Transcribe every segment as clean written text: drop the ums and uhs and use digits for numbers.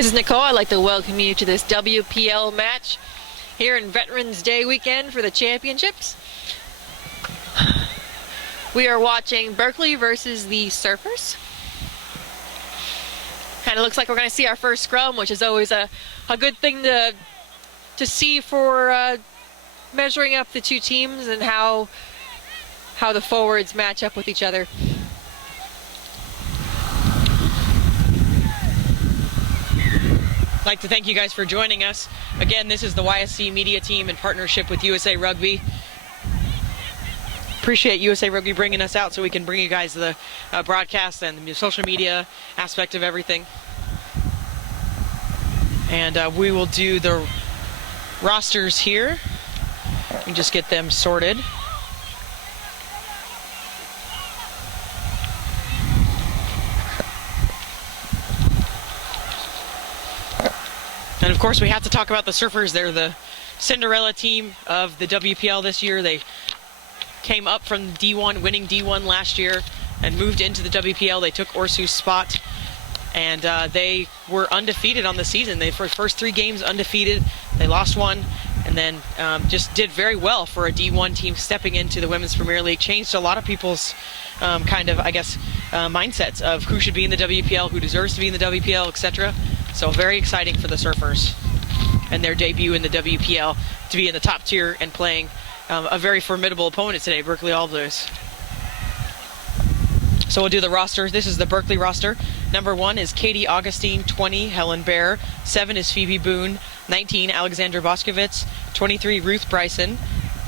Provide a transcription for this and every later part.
This is Nicole. I'd like to welcome you to this WPL match here in Veterans Day weekend for the championships. We are watching Berkeley versus the Surfers. Kind of looks like we're going to see our first scrum, which is always a good thing to see for measuring up the two teams and how the forwards match up with each other. I'd like to thank you guys for joining us. Again, this is the YSC media team in partnership with USA Rugby. Appreciate USA Rugby bringing us out so we can bring you guys the broadcast and the social media aspect of everything. And we will do the rosters here and just get them sorted. And of course we have to talk about the Surfers. They're the Cinderella team of the WPL this year. They came up from D1, winning D1 last year, and moved into the WPL. They took Orsu's spot, and they were undefeated on the season. They first 3 games undefeated. They lost one, and then just did very well for a D1 team stepping into the Women's Premier League. Changed a lot of people's mindsets of who should be in the WPL, who deserves to be in the WPL, etc. So very exciting for the Surfers and their debut in the WPL to be in the top tier and playing a very formidable opponent today, Berkeley All Blues. So we'll do the rosters. This is the Berkeley roster. Number 1 is Katie Augustine, 20, Helen Bear, 7 is Phoebe Boone, 19, Alexandra Boskovitz, 23, Ruth Bryson,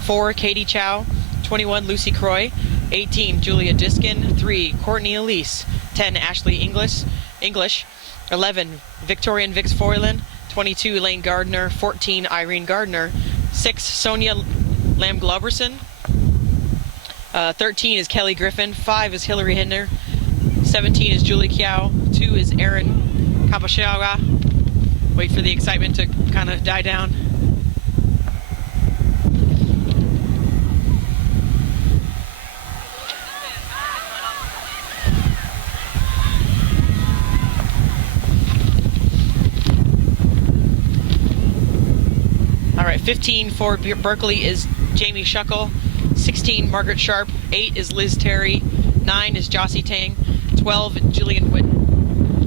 4, Katie Chow, 21, Lucy Croy, 18, Julia Diskin, 3, Courtney Elise, 10, Ashley English, 11, Victorian Vix Foylan, 22, Elaine Gardner, 14, Irene Gardner, 6, Sonia Lamb Globerson, 13 is Kelly Griffin, 5 is Hillary Hindner, 17 is Julie Kiao, 2 is Erin Kapashiaga. Wait for the excitement to kind of die down. All right, 15 for Berkeley is Jamie Shuckle, 16 Margaret Sharp, 8 is Liz Terry, 9 is Jossie Tang, 12 Jillian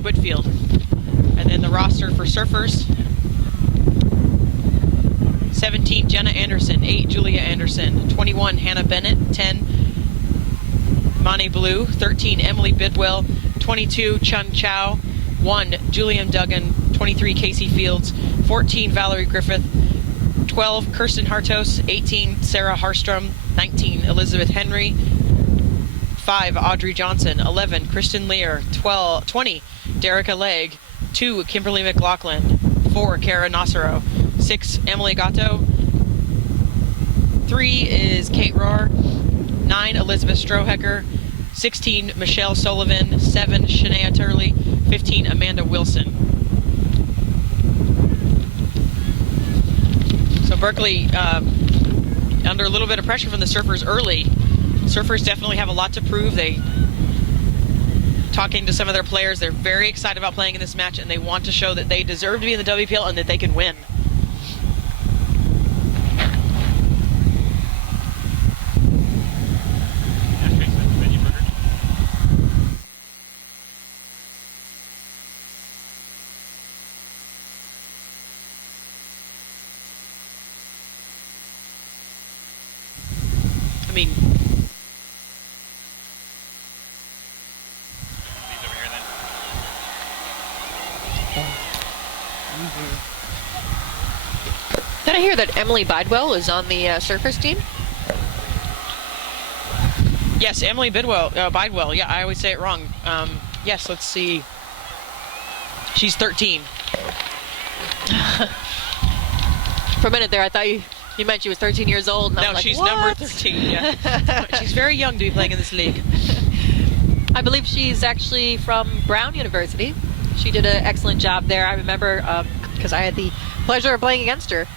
Whitfield. And then the roster for Surfers: 17 Jenna Anderson, 8 Julia Anderson, 21 Hannah Bennett, 10 Mane Blue, 13 Emily Bidwell, 22 Chun Chow, 1 Julian Duggan, 23 Casey Fields, 14 Valerie Griffith, 12 Kirsten Hartos, 18 Sarah Harstrom, 19 Elizabeth Henry, 5 Audrey Johnson, 11 Kristen Lear, 20 Derica Legg, 2 Kimberly McLaughlin, 4 Kara Nasero, 6 Emily Gatto, 3 is Kate Rohr, 9 Elizabeth Strohecker, 16 Michelle Sullivan, 7 Shania Turley, 15 Amanda Wilson. So Berkeley under a little bit of pressure from the Surfers early. Surfers definitely have a lot to prove. Talking to some of their players, they're very excited about playing in this match, and they want to show that they deserve to be in the WPL and that they can win. I mean, Did I hear that Emily Bidwell is on the Surfers team? yes, Emily Bidwell, Bidwell. Yeah, I always say it wrong. Yes, let's see. She's 13. For a minute there, I thought you meant she was 13 years old. And No, I'm like, she's what? number 13. Yeah, she's very young to be playing in this league. I believe she's actually from Brown University. She did an excellent job there. I remember because I had the pleasure of playing against her.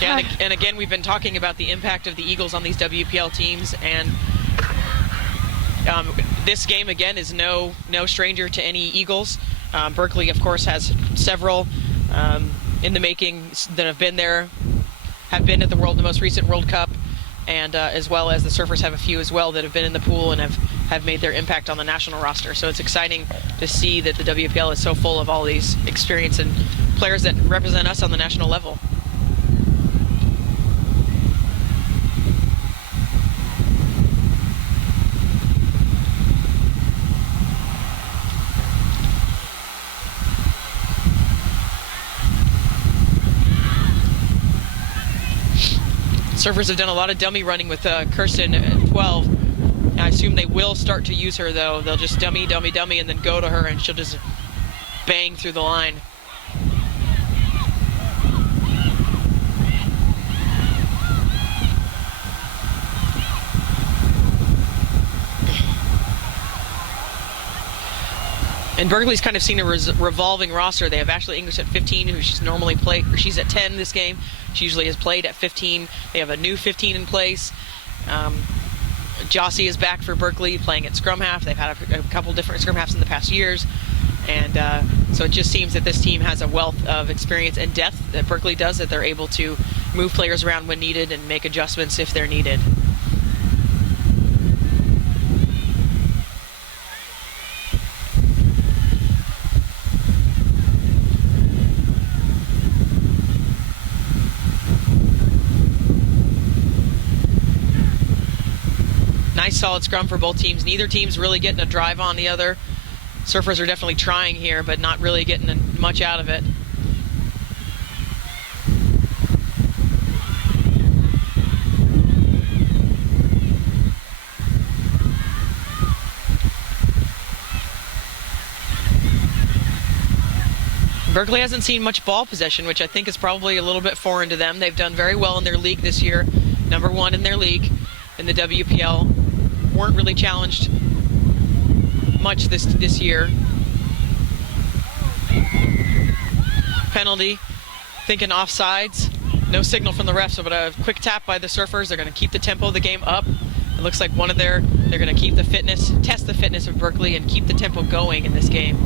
Yeah, and again, we've been talking about the impact of the Eagles on these WPL teams, and this game again is no stranger to any Eagles. Berkeley, of course, has several in the making that have been there, have been at the most recent World Cup, and as well as the Surfers have a few as well that have been in the pool and have made their impact on the national roster. So it's exciting to see that the WPL is so full of all these experience and players that represent us on the national level. Surfers have done a lot of dummy running with Kirsten at 12. I assume they will start to use her, though. They'll just dummy, and then go to her, and she'll just bang through the line. And Berkeley's kind of seen a revolving roster. They have Ashley English at 15, who she's normally played, or she's at 10 this game. She usually has played at 15. They have a new 15 in place. Jossie is back for Berkeley, playing at scrum half. They've had a couple different scrum halves in the past years. And so it just seems that this team has a wealth of experience and depth that Berkeley does, that they're able to move players around when needed and make adjustments if they're needed. Nice solid scrum for both teams. Neither team's really getting a drive on the other. Surfers are definitely trying here, but not really getting much out of it. Berkeley hasn't seen much ball possession, which I think is probably a little bit foreign to them. They've done very well in their league this year. Number 1 in their league in the WPL. Weren't really challenged much this year. Penalty, thinking offsides. No signal from the refs, but a quick tap by the Surfers. They're going to keep the tempo of the game up. It looks like they're going to keep the fitness, test the fitness of Berkeley and keep the tempo going in this game.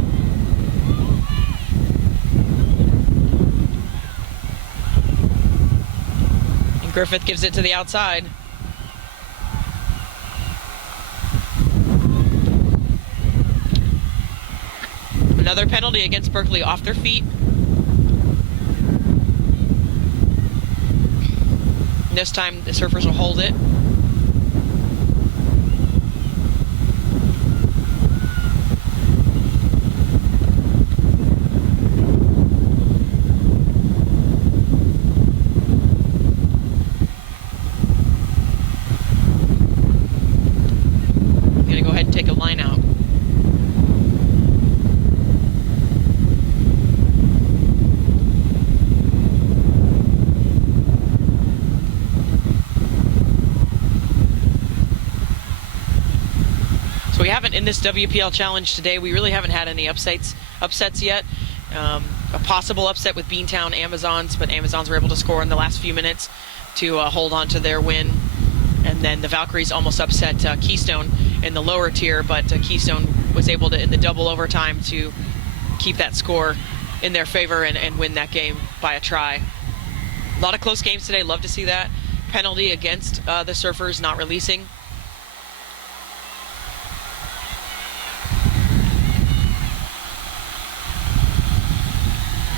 And Griffith gives it to the outside. Another penalty against Berkeley off their feet. This time the Surfers will hold it. I'm gonna go ahead and take a line out. We haven't, in this WPL challenge today, we really haven't had any upsets yet. A possible upset with Beantown Amazons, but Amazons were able to score in the last few minutes to hold on to their win. And then the Valkyries almost upset Keystone in the lower tier, but Keystone was able to, in the double overtime, to keep that score in their favor and win that game by a try. A lot of close games today. Love to see that. Penalty against the Surfers not releasing.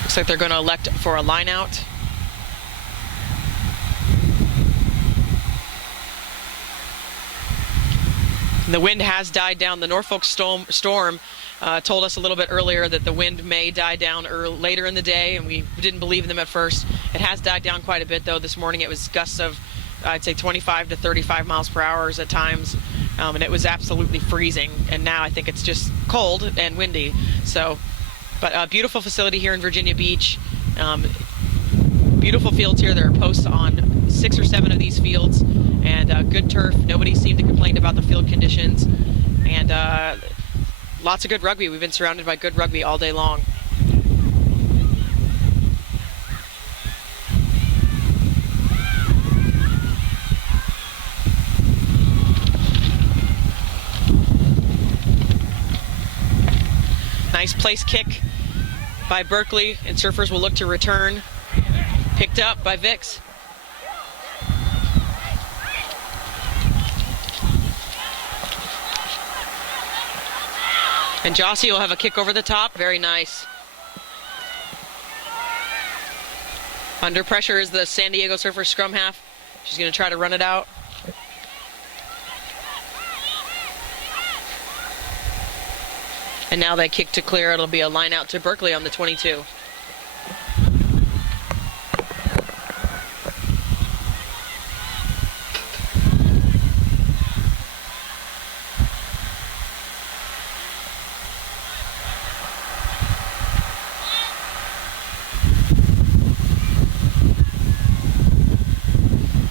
Looks like they're going to elect for a line out. The wind has died down. The Norfolk storm told us a little bit earlier that the wind may die down later in the day, and we didn't believe them at first. It has died down quite a bit, though. This morning it was gusts of, I'd say, 25 to 35 miles per hour at times, and it was absolutely freezing. And now I think it's just cold and windy. But a beautiful facility here in Virginia Beach. Beautiful fields here. There are posts on 6 or 7 of these fields, and good turf. Nobody seemed to complain about the field conditions, and lots of good rugby. We've been surrounded by good rugby all day long. Nice place kick by Berkeley, and Surfers will look to return. Picked up by Vix. And Jossie will have a kick over the top. Very nice. Under pressure is the San Diego Surfers scrum half. She's going to try to run it out. And now they kick to clear. It'll be a line out to Berkeley on the 22.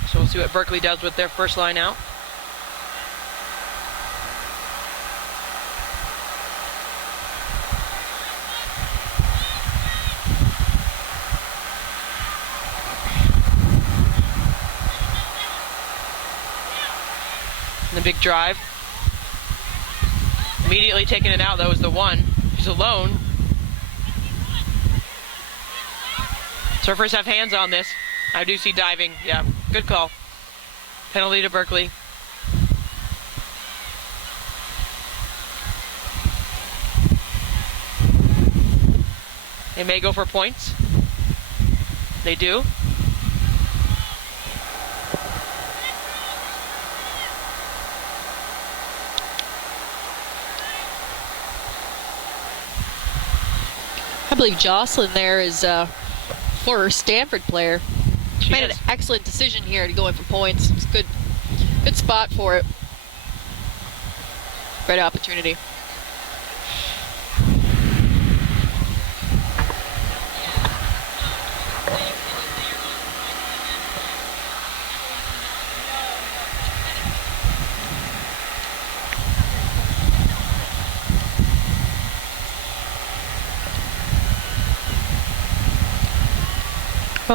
So we'll see what Berkeley does with their first line out. The big drive. Immediately taking it out, though, is the one. She's alone. Surfers have hands on this. I do see diving. Yeah, good call. Penalty to Berkeley. They may go for points. They do. I believe Jocelyn there is a former Stanford player. She made is. an excellent decision here to go in for points. It's good spot for it. Great opportunity.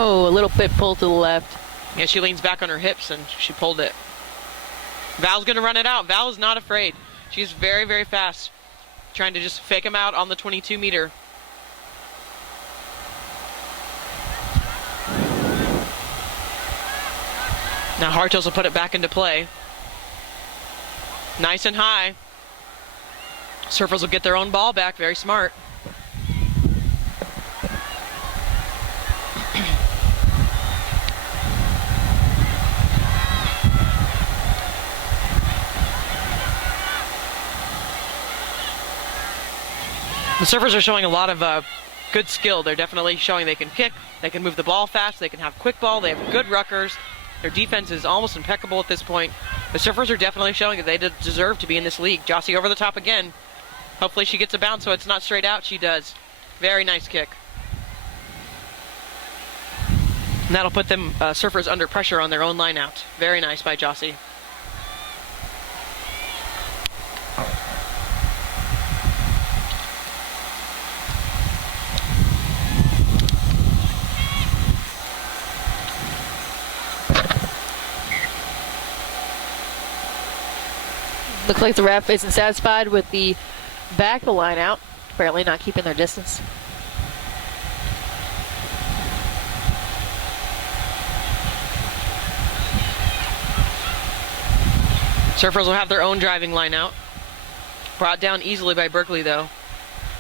Oh, a little bit pulled to the left. Yeah, she leans back on her hips and she pulled it. Val's gonna run it out. Val is not afraid. She's very, very fast. Trying to just fake him out on the 22 meter. Now Hartos will put it back into play. Nice and high. Surfers will get their own ball back. Very smart. The Surfers are showing a lot of good skill. They're definitely showing they can kick, they can move the ball fast, they can have quick ball, they have good ruckers. Their defense is almost impeccable at this point. The Surfers are definitely showing that they deserve to be in this league. Jossie over the top again. Hopefully she gets a bounce so it's not straight out. She does. Very nice kick. And that'll put them Surfers under pressure on their own line out. Very nice by Jossie. Looks like the ref isn't satisfied with the back of the line out. Apparently not keeping their distance. Surfers will have their own driving line out. Brought down easily by Berkeley, though.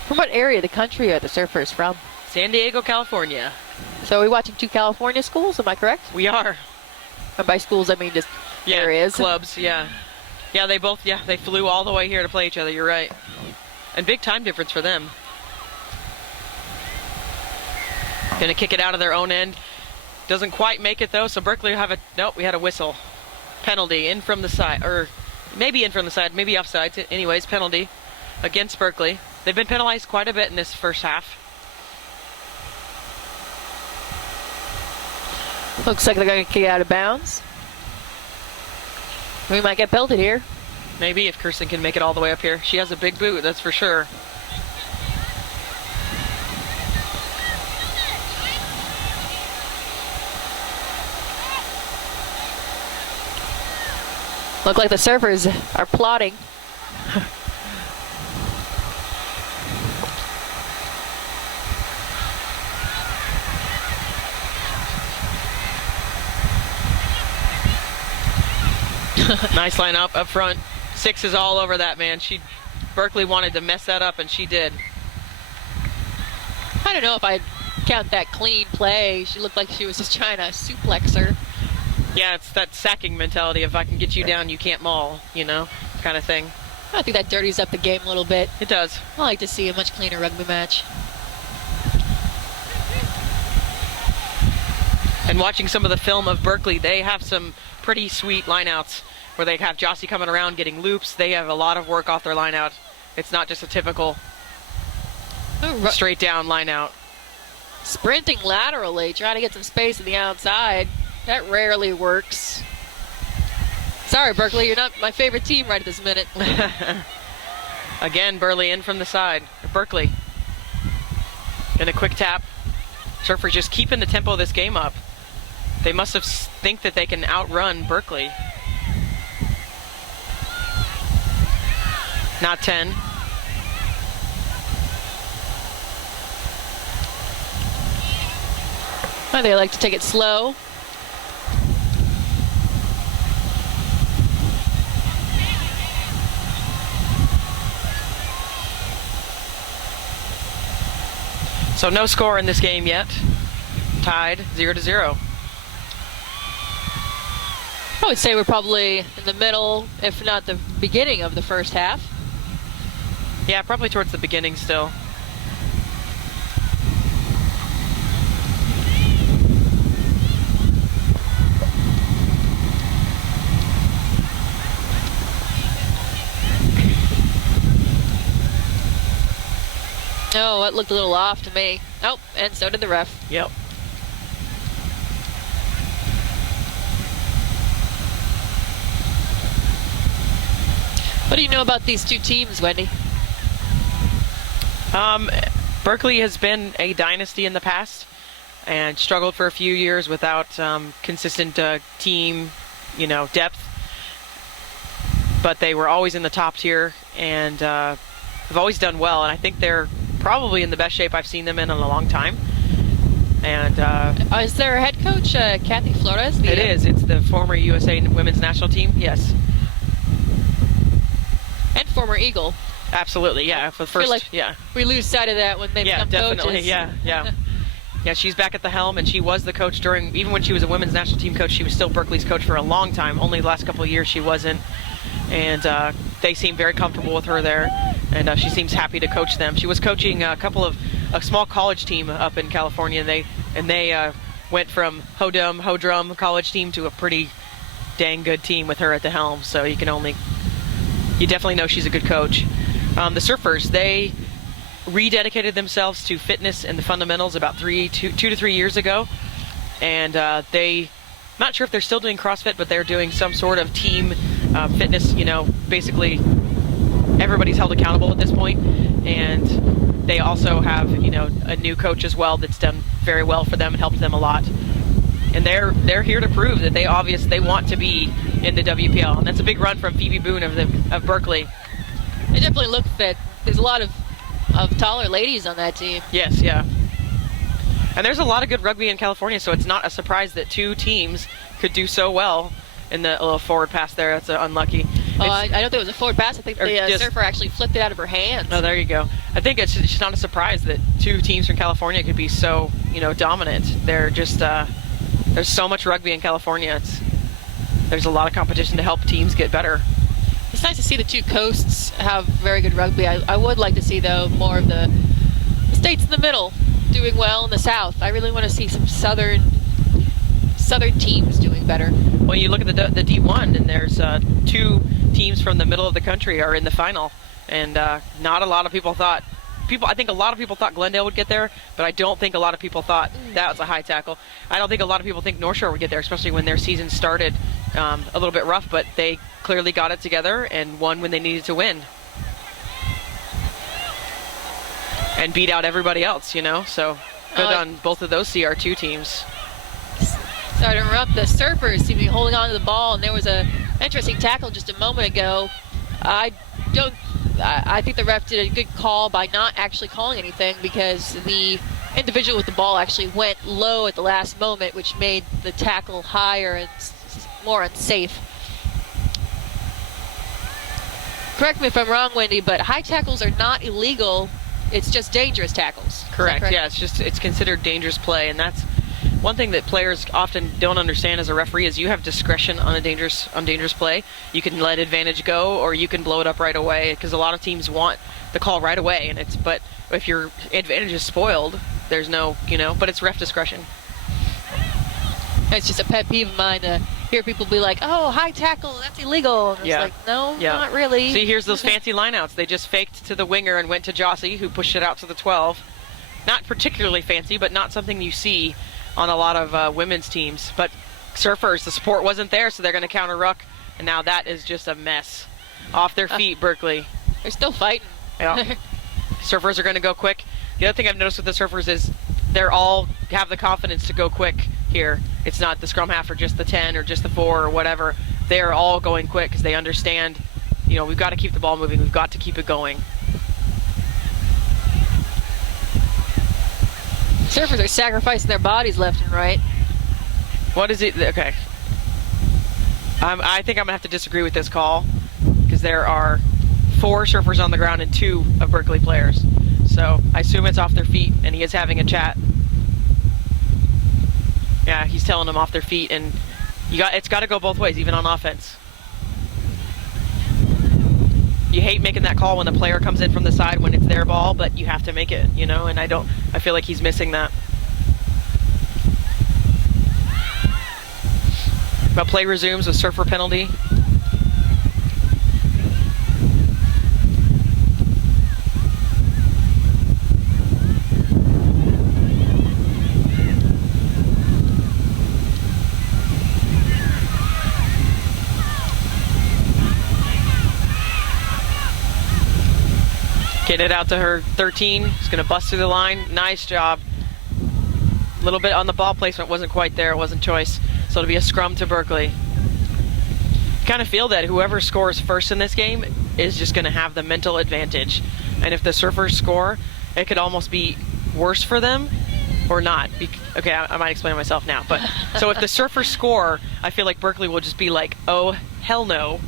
From what area of the country are the Surfers from? San Diego, California. So are we watching two California schools, am I correct? We are. And by schools I mean just areas. Clubs, yeah. Yeah, they flew all the way here to play each other, you're right. And big time difference for them. Gonna kick it out of their own end. Doesn't quite make it though, so Berkeley will have nope, we had a whistle. Penalty in from the side, or maybe in from the side, maybe offside. Anyways, penalty against Berkeley. They've been penalized quite a bit in this first half. Looks like they're going to kick it out of bounds. We might get belted here. Maybe if Kirsten can make it all the way up here. She has a big boot, that's for sure. Look like the Surfers are plotting. Nice line up front. 6 is all over that, man. Berkeley wanted to mess that up, and she did. I don't know if I'd count that clean play. She looked like she was just trying to suplex her. Yeah, it's that sacking mentality. If I can get you down, you can't maul, kind of thing. I think that dirties up the game a little bit. It does. I like to see a much cleaner rugby match. And watching some of the film of Berkeley, they have some pretty sweet lineouts where they have Jossie coming around getting loops. They have a lot of work off their lineout. It's not just a typical straight down lineout. Sprinting laterally, trying to get some space on the outside. That rarely works. Sorry, Berkeley, you're not my favorite team right at this minute. Again, Burley in from the side. Berkeley. And a quick tap. Surfers just keeping the tempo of this game up. They must have think that they can outrun Berkeley. Not 10. Oh, they like to take it slow. So no score in this game yet. Tied 0-0. I would say we're probably in the middle, if not the beginning of the first half. Yeah, probably towards the beginning still. Oh, it looked a little off to me. Oh, and so did the ref. Yep. What do you know about these two teams, Wendy? Berkeley has been a dynasty in the past and struggled for a few years without consistent team, depth. But they were always in the top tier and have always done well. And I think they're probably in the best shape I've seen them in a long time. And is there a head coach, Kathy Flores? It is. It's the former USA women's national team. Yes. And former Eagle. Absolutely, yeah. For the I feel first, like we lose sight of that when they become definitely, coaches. yeah. Yeah, she's back at the helm, and she was the coach even when she was a women's national team coach, she was still Berkeley's coach for a long time. Only the last couple of years she wasn't. And they seem very comfortable with her there, and she seems happy to coach them. She was coaching a small college team up in California, and they went from Hodrum college team to a pretty dang good team with her at the helm. So you definitely know she's a good coach. The Surfers, they rededicated themselves to fitness and the fundamentals about 2 to 3 years ago, and not sure if they're still doing CrossFit, but they're doing some sort of team fitness. Basically everybody's held accountable at this point, and they also have a new coach as well that's done very well for them and helped them a lot. And they're here to prove that they want to be in the WPL, and that's a big run from Phoebe Boone of Berkeley. They definitely look fit. There's a lot of taller ladies on that team. Yes, yeah. And there's a lot of good rugby in California, so it's not a surprise that two teams could do so well in the little forward pass there. That's unlucky. I don't think it was a forward pass. I think the surfer actually flipped it out of her hands. Oh, there you go. I think it's just not a surprise that two teams from California could be so, dominant. They're just, there's so much rugby in California. There's a lot of competition to help teams get better. It's nice to see the two coasts have very good rugby. I would like to see, though, more of the states in the middle doing well in the south. I really want to see some southern teams doing better. Well, you look at the D1, and there's two teams from the middle of the country are in the final, and not a lot of people thought. I think a lot of people thought Glendale would get there, but I don't think a lot of people thought that was a high tackle. I don't think a lot of people think North Shore would get there, especially when their season started a little bit rough, but they clearly got it together and won when they needed to win. And beat out everybody else, so good on both of those CR2 teams. Sorry to interrupt. The Surfers seem to be holding on to the ball, and there was an interesting tackle just a moment ago. I think the ref did a good call by not actually calling anything, because the individual with the ball actually went low at the last moment, which made the tackle higher and more unsafe. correct me if I'm wrong, Wendy, but high tackles are not illegal. It's just dangerous tackles. Correct. Yeah, it's considered dangerous play, and that's one thing that players often don't understand as a referee is you have discretion on dangerous play. You can let advantage go, or you can blow it up right away, because a lot of teams want the call right away, but if your advantage is spoiled, there's no, but it's ref discretion. It's just a pet peeve of mine to hear people be like, "Oh, high tackle, that's illegal." And it's like, no, not really. See, here's those fancy lineouts. They just faked to the winger and went to Jossie, who pushed it out to the 12. Not particularly fancy, but not something you see on a lot of women's teams. But Surfers, the support wasn't there, so they're going to counter ruck, and now that is just a mess. Off their feet, Berkeley. They're still fighting. Yeah. Surfers are going to go quick. The other thing I've noticed with the Surfers is they're all have the confidence to go quick here. It's not the scrum half or just the 10 or just the 4 or whatever. They're all going quick because they understand, we've got to keep the ball moving. We've got to keep it going. Surfers are sacrificing their bodies left and right. What is it? Okay. I think I'm going to have to disagree with this call because there are 4 Surfers on the ground and 2 of Berkeley players. So I assume it's off their feet, and he is having a chat. Yeah, he's telling them off their feet, and it's got to go both ways, even on offense. You hate making that call when the player comes in from the side when it's their ball, but you have to make it, and I feel like he's missing that. But play resumes with Surfer penalty. Getting it out to her 13. She's going to bust through the line. Nice job. A little bit on the ball placement. Wasn't quite there. It wasn't choice. So it'll be a scrum to Berkeley. Kind of feel that whoever scores first in this game is just going to have the mental advantage. And if the Surfers score, it could almost be worse for them or not. Okay, I might explain myself now. But so if the Surfers score, I feel like Berkeley will just be like, oh, hell no.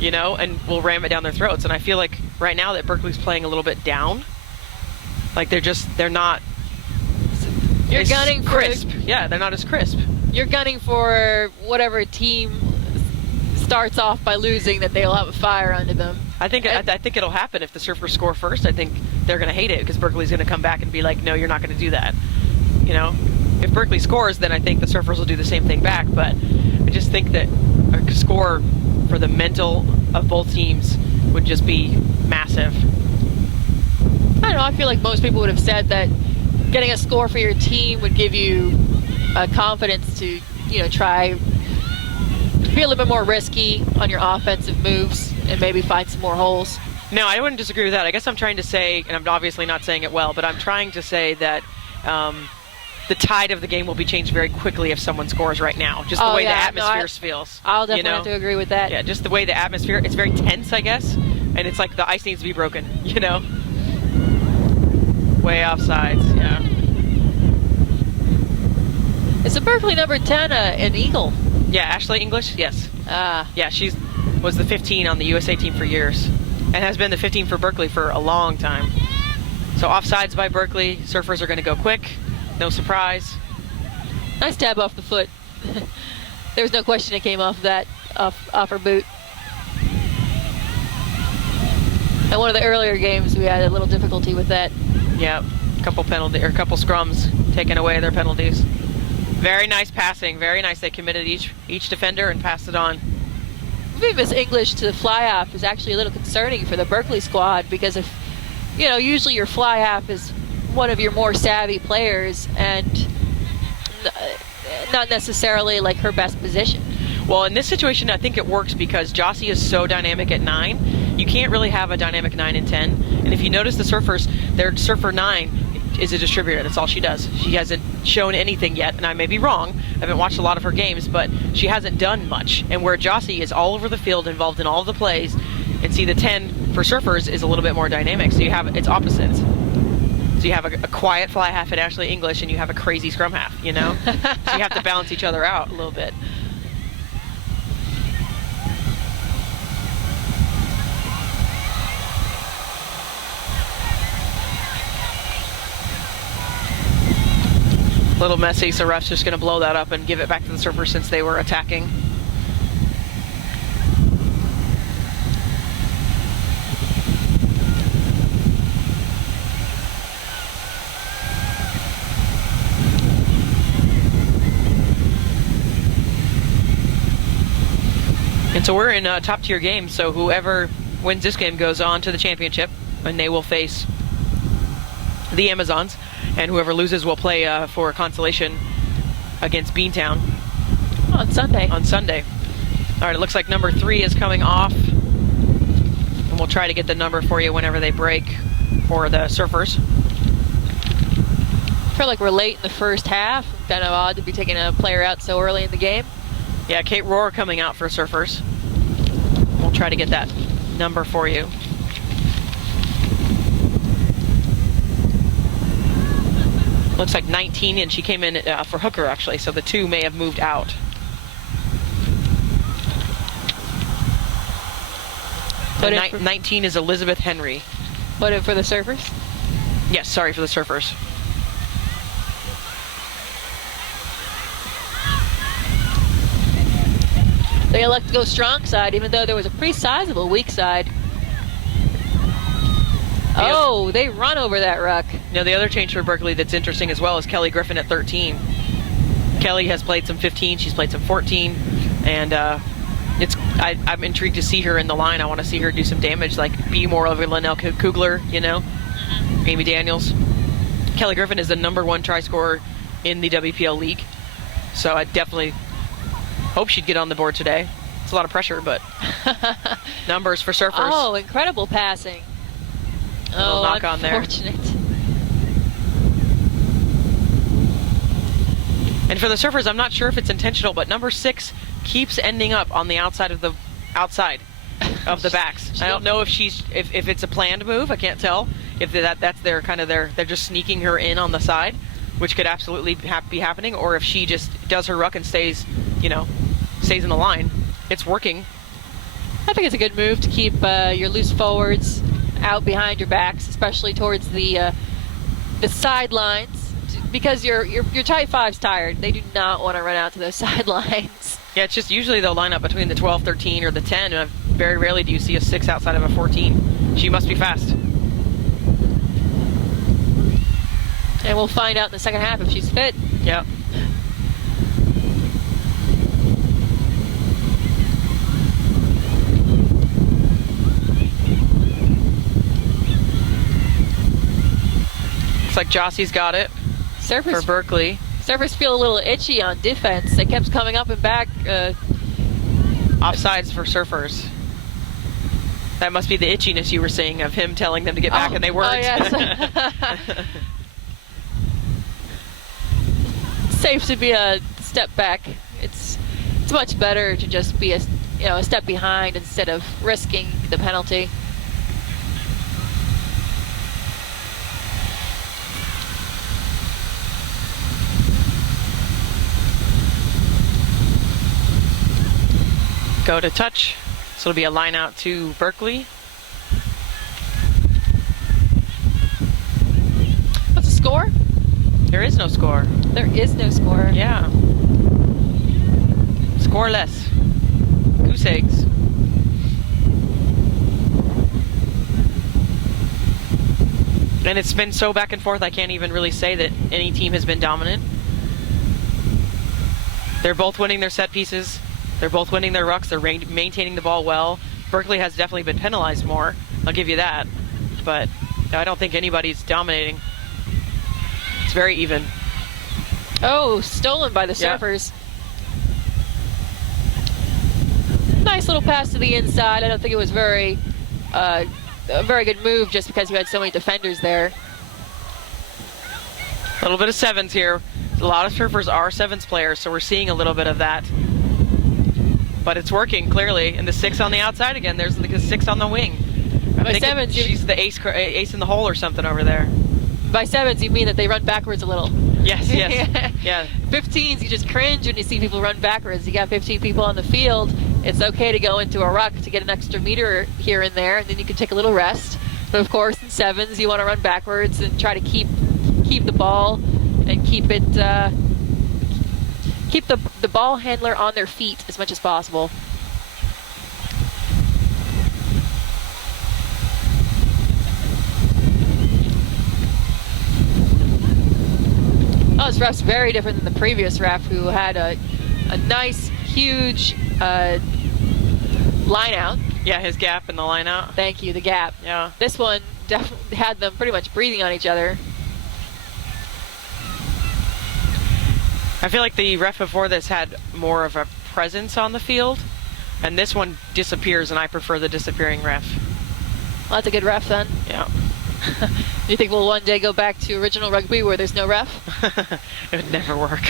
And we'll ram it down their throats. And I feel like right now that Berkeley's playing a little bit down. Like they're not You're gunning crisp. Yeah, they're not as crisp. You're gunning for whatever team starts off by losing, that they'll have a fire under them. I think it'll happen if the Surfers score first. I think they're going to hate it because Berkeley's going to come back and be like, no, you're not going to do that. If Berkeley scores, then I think the Surfers will do the same thing back. But I just think that a score for the mental of both teams would just be massive. I don't know, I feel like most people would have said that getting a score for your team would give you confidence to, try to be a little bit more risky on your offensive moves and maybe find some more holes. No, I wouldn't disagree with that. I guess I'm trying to say, and I'm obviously not saying it well, but I'm trying to say that the tide of the game will be changed very quickly if someone scores right now. Just the way the atmosphere feels. I'll definitely have to agree with that. Yeah, just the way the atmosphere, it's very tense, I guess. And it's like the ice needs to be broken, Way offsides, yeah. Is the Berkeley number 10 an Eagle? Yeah, Ashley English, yes. Yeah, she was the 15 on the USA team for years and has been the 15 for Berkeley for a long time. So offsides by Berkeley. Surfers are going to go quick. No surprise. Nice tab off the foot. There was no question it came off that, off her boot. In one of the earlier games, we had a little difficulty with that. Yeah, a couple scrums taking away their penalties. Very nice passing. Very nice. They committed each defender and passed it on. Moving Miss English to the fly half is actually a little concerning for the Berkeley squad because if, usually your fly half is one of your more savvy players and not necessarily like her best position. Well, in this situation, I think it works because Jossie is so dynamic at 9. You can't really have a dynamic 9 and 10. And if you notice the Surfers, their Surfer 9 is a distributor. That's all she does. She hasn't shown anything yet, and I may be wrong. I haven't watched a lot of her games, but she hasn't done much. And where Jossie is all over the field, involved in all of the plays, and see the 10 for Surfers is a little bit more dynamic. So it's opposites. So you have a quiet fly half at Ashley English, and you have a crazy scrum half, So you have to balance each other out a little bit. little messy, so ref's just going to blow that up and give it back to the surfers since they were attacking. And so we're in a top tier game, so whoever wins this game goes on to the championship, and they will face the Amazons, and whoever loses will play for consolation against Beantown On Sunday. on Sunday. All right, it looks like number 3 is coming off, and we'll try to get the number for you whenever they break for the Surfers. I feel like we're late in the first half. Kind of odd to be taking a player out so early in the game. Yeah, Kate Rohr coming out for Surfers. We'll try to get that number for you. Looks like 19, and she came in for hooker, actually, so the 2 may have moved out. Put The in for- 19 is Elizabeth Henry. Put it for the Surfers. Yes, sorry for the Surfers. They elect to go strong side, even though there was a pretty sizable weak side. Oh, they run over that ruck. Now, the other change for Berkeley that's interesting as well is Kelly Griffin at 13. Kelly has played some 15, she's played some 14, and I'm intrigued to see her in the line. I want to see her do some damage, like be more over Linnell Kugler, you know, Amy Daniels. Kelly Griffin is the #1 try scorer in the WPL League, so I definitely hope she'd get on the board today. It's a lot of pressure, but numbers for Surfers. Oh, incredible passing. Little knock on there. Unfortunate. And for the Surfers, I'm not sure if it's intentional, but number 6 keeps ending up on the outside of the backs. I don't know if if it's a planned move. I can't tell if that's their they're just sneaking her in on the side, which could absolutely be happening, or if she just does her ruck and stays in the line. It's working. I think it's a good move to keep your loose forwards out behind your backs, especially towards the sidelines, because your tight 5's tired. They do not want to run out to those sidelines. Yeah, it's just usually they'll line up between the 12, 13, or the 10, and very rarely do you see a 6 outside of a 14. She must be fast. And we'll find out in the second half if she's fit. Yeah. Looks like Jossie's got it for Surfers Berkeley. feel a little itchy on defense. They kept coming up and back. Offsides for Surfers. That must be the itchiness you were saying of him telling them to get back, and they weren't. Oh, yes. It's safe to be a step back. It's much better to just be a step behind instead of risking the penalty. Go to touch. So it'll be a line out to Berkeley. What's the score? There is no score. There is no score. Yeah. Scoreless. Goose eggs. And it's been so back and forth, I can't even really say that any team has been dominant. They're both winning their set pieces. They're both winning their rucks. They're maintaining the ball well. Berkeley has definitely been penalized more. I'll give you that. But I don't think anybody's dominating. It's very even. Oh, stolen by the Surfers. Nice little pass to the inside. I don't think it was a very good move just because you had so many defenders there. A little bit of 7s here. A lot of Surfers are 7s players, so we're seeing a little bit of that. But it's working, clearly. And the 6 on the outside again. There's the 6 on the wing. By 7s, she's the ace in the hole or something over there. By 7s, you mean that they run backwards a little. Yes, yes. Yeah. 15s, you just cringe when you see people run backwards. You got 15 people on the field. It's okay to go into a ruck to get an extra meter here and there, and then you can take a little rest. But of course, in 7s, you want to run backwards and try to keep the ball and keep it keep the ball handler on their feet as much as possible. Oh, this ref's very different than the previous ref, who had a nice, huge line out. Yeah, his gap in the line out. Thank you, the gap. Yeah. This one definitely had them pretty much breathing on each other. I feel like the ref before this had more of a presence on the field, and this one disappears, and I prefer the disappearing ref. Well, that's a good ref then. Yeah. Do you think we'll one day go back to original rugby where there's no ref? It would never work.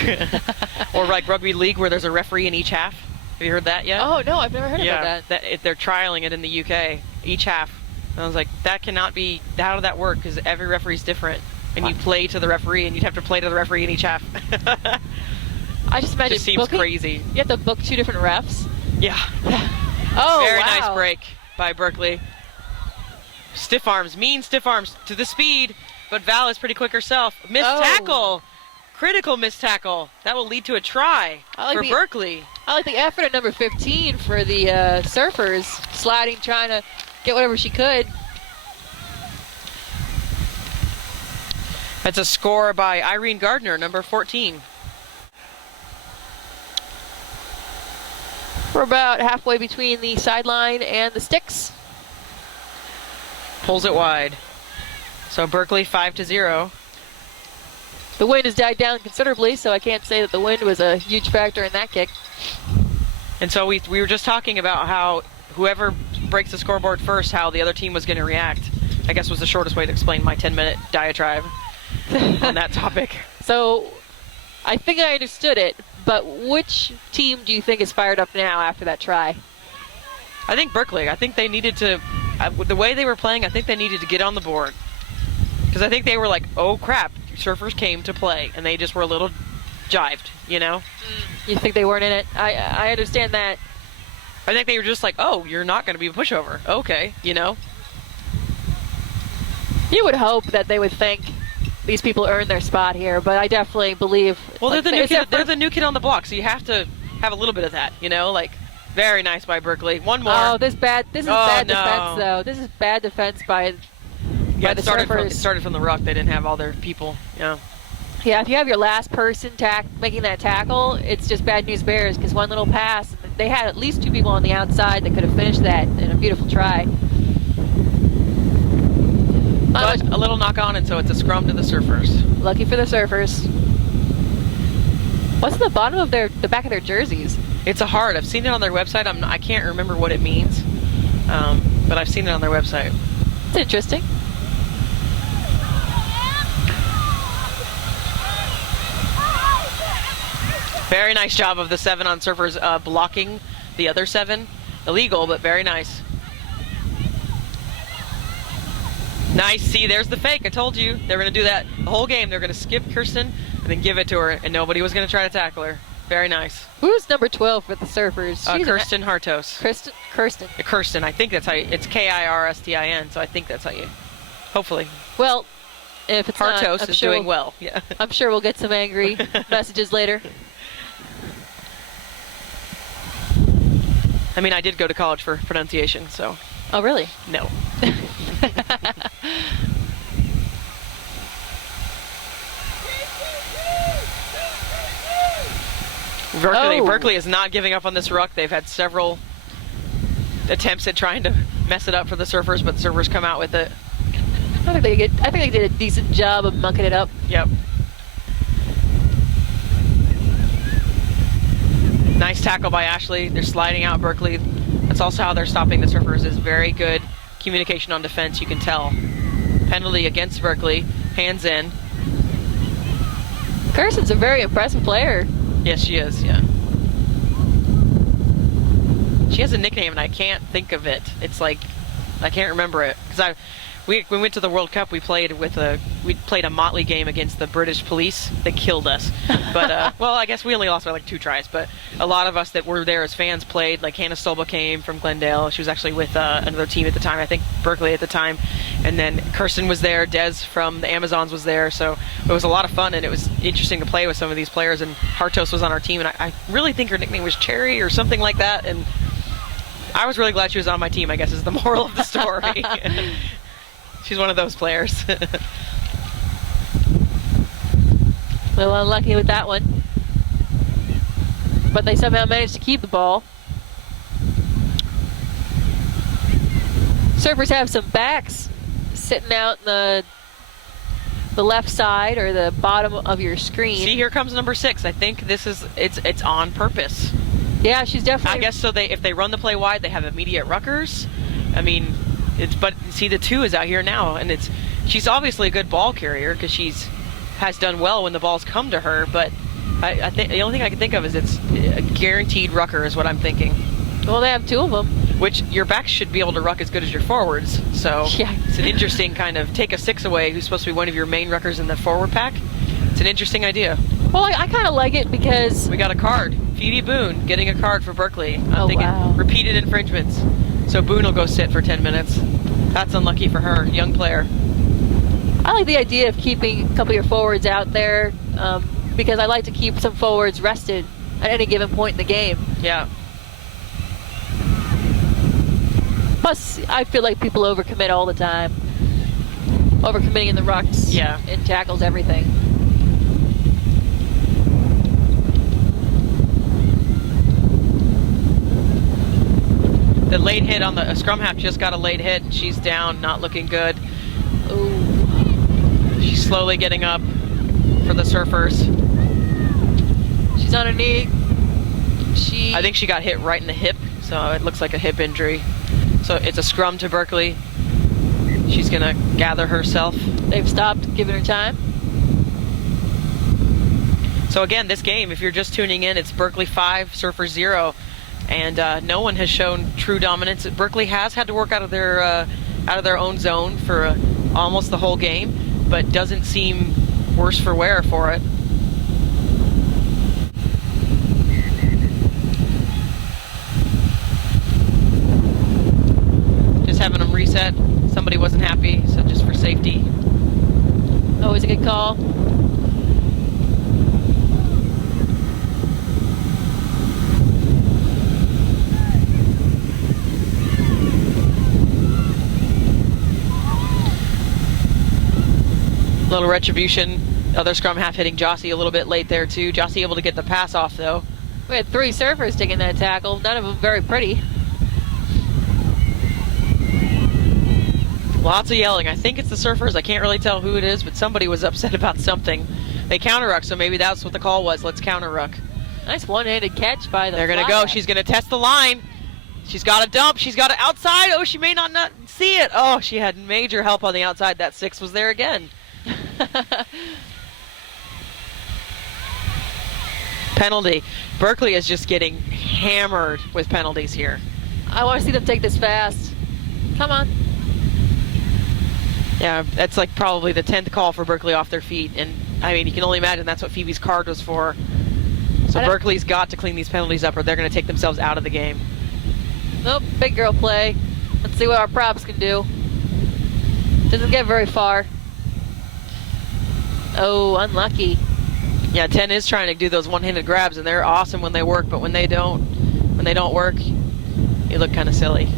Or like rugby league where there's a referee in each half. Have you heard that yet? Oh, no, I've never heard about that. They're trialing it in the UK, each half. And I was like, that cannot be, how did that work? Because every referee's different. And you play to the referee, and you'd have to play to the referee in each half. I just imagine just seems crazy. You have to book 2 different refs? Yeah. Oh, Very wow. nice break by Berkeley. Stiff arms, mean stiff arms to the speed, but Val is pretty quick herself. Missed tackle. Critical missed tackle. That will lead to a try for Berkeley. I like the effort at number 15 for the Surfers, sliding, trying to get whatever she could. That's a score by Irene Gardner, number 14. We're about halfway between the sideline and the sticks. Pulls it wide. So Berkeley 5-0. The wind has died down considerably, so I can't say that the wind was a huge factor in that kick. And so we were just talking about how whoever breaks the scoreboard first, how the other team was going to react. I guess was the shortest way to explain my 10-minute diatribe on that topic. So I think I understood it, but which team do you think is fired up now after that try? I think Berkeley. I think they needed to, with the way they were playing, I think they needed to get on the board. Because I think they were like, oh crap, Surfers came to play, and they just were a little jived, you know? You think they weren't in it? I understand that. I think they were just like, oh, you're not going to be a pushover. Okay, you know? You would hope that they would think these people earned their spot here, but I definitely believe... Well, they're the new kid on the block, so you have to have a little bit of that, you know? Like, very nice by Berkeley. One more. Oh, this is bad defense, though. This is bad defense by the Surfers. It started from the ruck. They didn't have all their people. Yeah. Yeah, if you have your last person making that tackle, it's just bad news bears, because one little pass, they had at least 2 people on the outside that could have finished that in a beautiful try. But a little knock on, and so it's a scrum to the Surfers. Lucky for the Surfers. What's at the bottom of the back of their jerseys? It's a heart. I've seen it on their website. I can't remember what it means, but I've seen it on their website. It's interesting. Very nice job of the 7 on Surfers blocking the other 7. Illegal, but very nice. Nice. See, there's the fake. I told you. They were going to do that the whole game. They were going to skip Kirsten and then give it to her, and nobody was going to try to tackle her. Very nice. Who's number 12 for the Surfers? Kirsten Hartos. Kirsten. Kirsten. I think that's how you... It's Kirstin, so I think that's how you... Hopefully. Well, if it's Hartos not, is doing well. Yeah. I'm sure we'll get some angry messages later. I mean, I did go to college for pronunciation, so... Oh, really? No. Berkeley is not giving up on this ruck. They've had several attempts at trying to mess it up for the Surfers, but the Surfers come out with it. I think they did a decent job of mucking it up. Yep. Nice tackle by Ashley. They're sliding out Berkeley. That's also how they're stopping the Surfers, is very good communication on defense, you can tell. Penalty against Berkeley. Hands in. Kirsten's a very impressive player. Yes, she is, yeah. She has a nickname, and I can't think of it. It's like, I can't remember it. Because we went to the World Cup. We played a motley game against the British police. They killed us. But well, I guess we only lost by like 2 tries. But a lot of us that were there as fans played. Like Hannah Stolba came from Glendale. She was actually with another team at the time. I think Berkeley at the time. And then Kirsten was there. Des from the Amazons was there. So it was a lot of fun, and it was interesting to play with some of these players. And Hartos was on our team, and I really think her nickname was Cherry or something like that. And I was really glad she was on my team, I guess, is the moral of the story. She's one of those players. A little unlucky with that one. But they somehow managed to keep the ball. Surfers have some backs sitting out in the left side or the bottom of your screen. See, here comes number 6. I think it's on purpose. Yeah, she's definitely. I guess so. If they run the play wide, they have immediate ruckers. I mean, but see, the 2 is out here now, and she's obviously a good ball carrier because has done well when the balls come to her. But I think the only thing I can think of is it's a guaranteed rucker is what I'm thinking. Well, they have 2 of them. Which your backs should be able to ruck as good as your forwards. So yeah. It's an interesting kind of take a 6 away who's supposed to be one of your main ruckers in the forward pack. It's an interesting idea. Well, I kind of like it because we got a card. Phoebe Boone getting a card for Berkeley. I'm thinking wow. Repeated infringements. So Boone will go sit for 10 minutes. That's unlucky for her, young player. I like the idea of keeping a couple of your forwards out there because I like to keep some forwards rested at any given point in the game. Yeah. Plus, I feel like people overcommit all the time. Overcommitting in the rucks. Yeah. And tackles everything. The late hit on the scrum half just got a late hit. She's down, not looking good. Ooh. She's slowly getting up for the Surfers. She's on her knee. I think she got hit right in the hip, so it looks like a hip injury. So it's a scrum to Berkeley. She's gonna gather herself. They've stopped giving her time. So again, this game, if you're just tuning in, it's Berkeley 5, Surfers 0. And no one has shown true dominance. Berkeley has had to work out of their own zone for almost the whole game, but doesn't seem worse for wear for it. Just having them reset. Somebody wasn't happy, so just for safety. Always a good call. Little retribution. Other scrum half hitting Jossie a little bit late there too. Jossie able to get the pass off though. We had 3 surfers taking that tackle. None of them very pretty. Lots of yelling. I think it's the Surfers. I can't really tell who it is, but somebody was upset about something. They counter-ruck, so maybe that's what the call was. Let's counter-ruck. Nice one-handed catch by the They're going to go. She's going to test the line. She's got a dump. She's got it outside. Oh, she may not see it. Oh, she had major help on the outside. That 6 was there again. Penalty. Berkeley is just getting hammered with penalties here. I want to see them take this fast. Come on. Yeah, that's like probably the 10th call for Berkeley off their feet. And I mean, you can only imagine that's what Phoebe's card was for. So Berkeley's got to clean these penalties up or they're going to take themselves out of the game. Nope, big girl play. Let's see what our props can do. Doesn't get very far. Oh, unlucky. Yeah, 10 is trying to do those one-handed grabs, and they're awesome when they work, but when they don't work, you look kind of silly.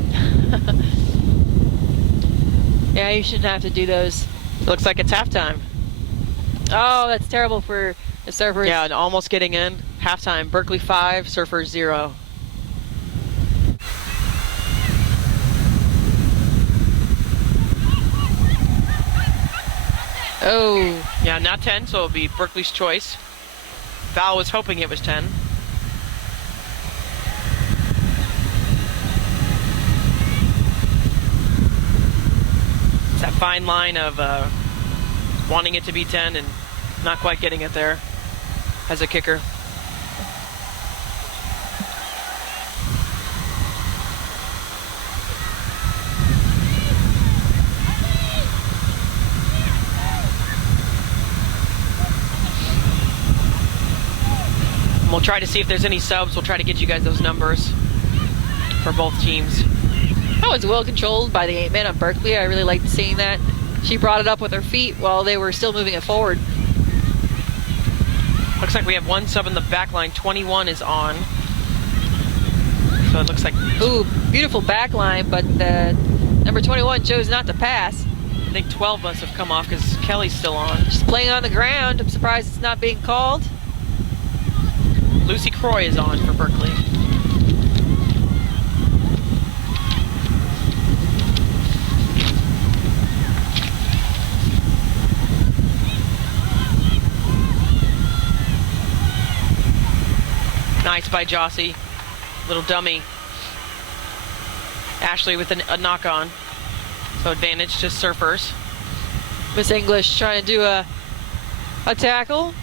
Yeah, you shouldn't have to do those. Looks like it's halftime. Oh, that's terrible for the Surfers. Yeah, and almost getting in. Halftime, Berkeley 5, Surfers 0. Oh. Yeah, not 10, so it'll be Berkeley's choice. Val was hoping it was 10. It's that fine line of wanting it to be 10 and not quite getting it there as a kicker. We'll try to see if there's any subs. We'll try to get you guys those numbers for both teams. That was well controlled by the 8-man on Berkeley. I really liked seeing that. She brought it up with her feet while they were still moving it forward. Looks like we have one sub in the back line. 21 is on. So it looks like... Ooh, beautiful back line, but number 21 chose not to pass. I think 12 must have come off because Kelly's still on. She's playing on the ground. I'm surprised it's not being called. Lucy Croy is on for Berkeley. Nice by Jossie. Little dummy. Ashley with a knock on. So advantage to Surfers. Miss English trying to do a tackle.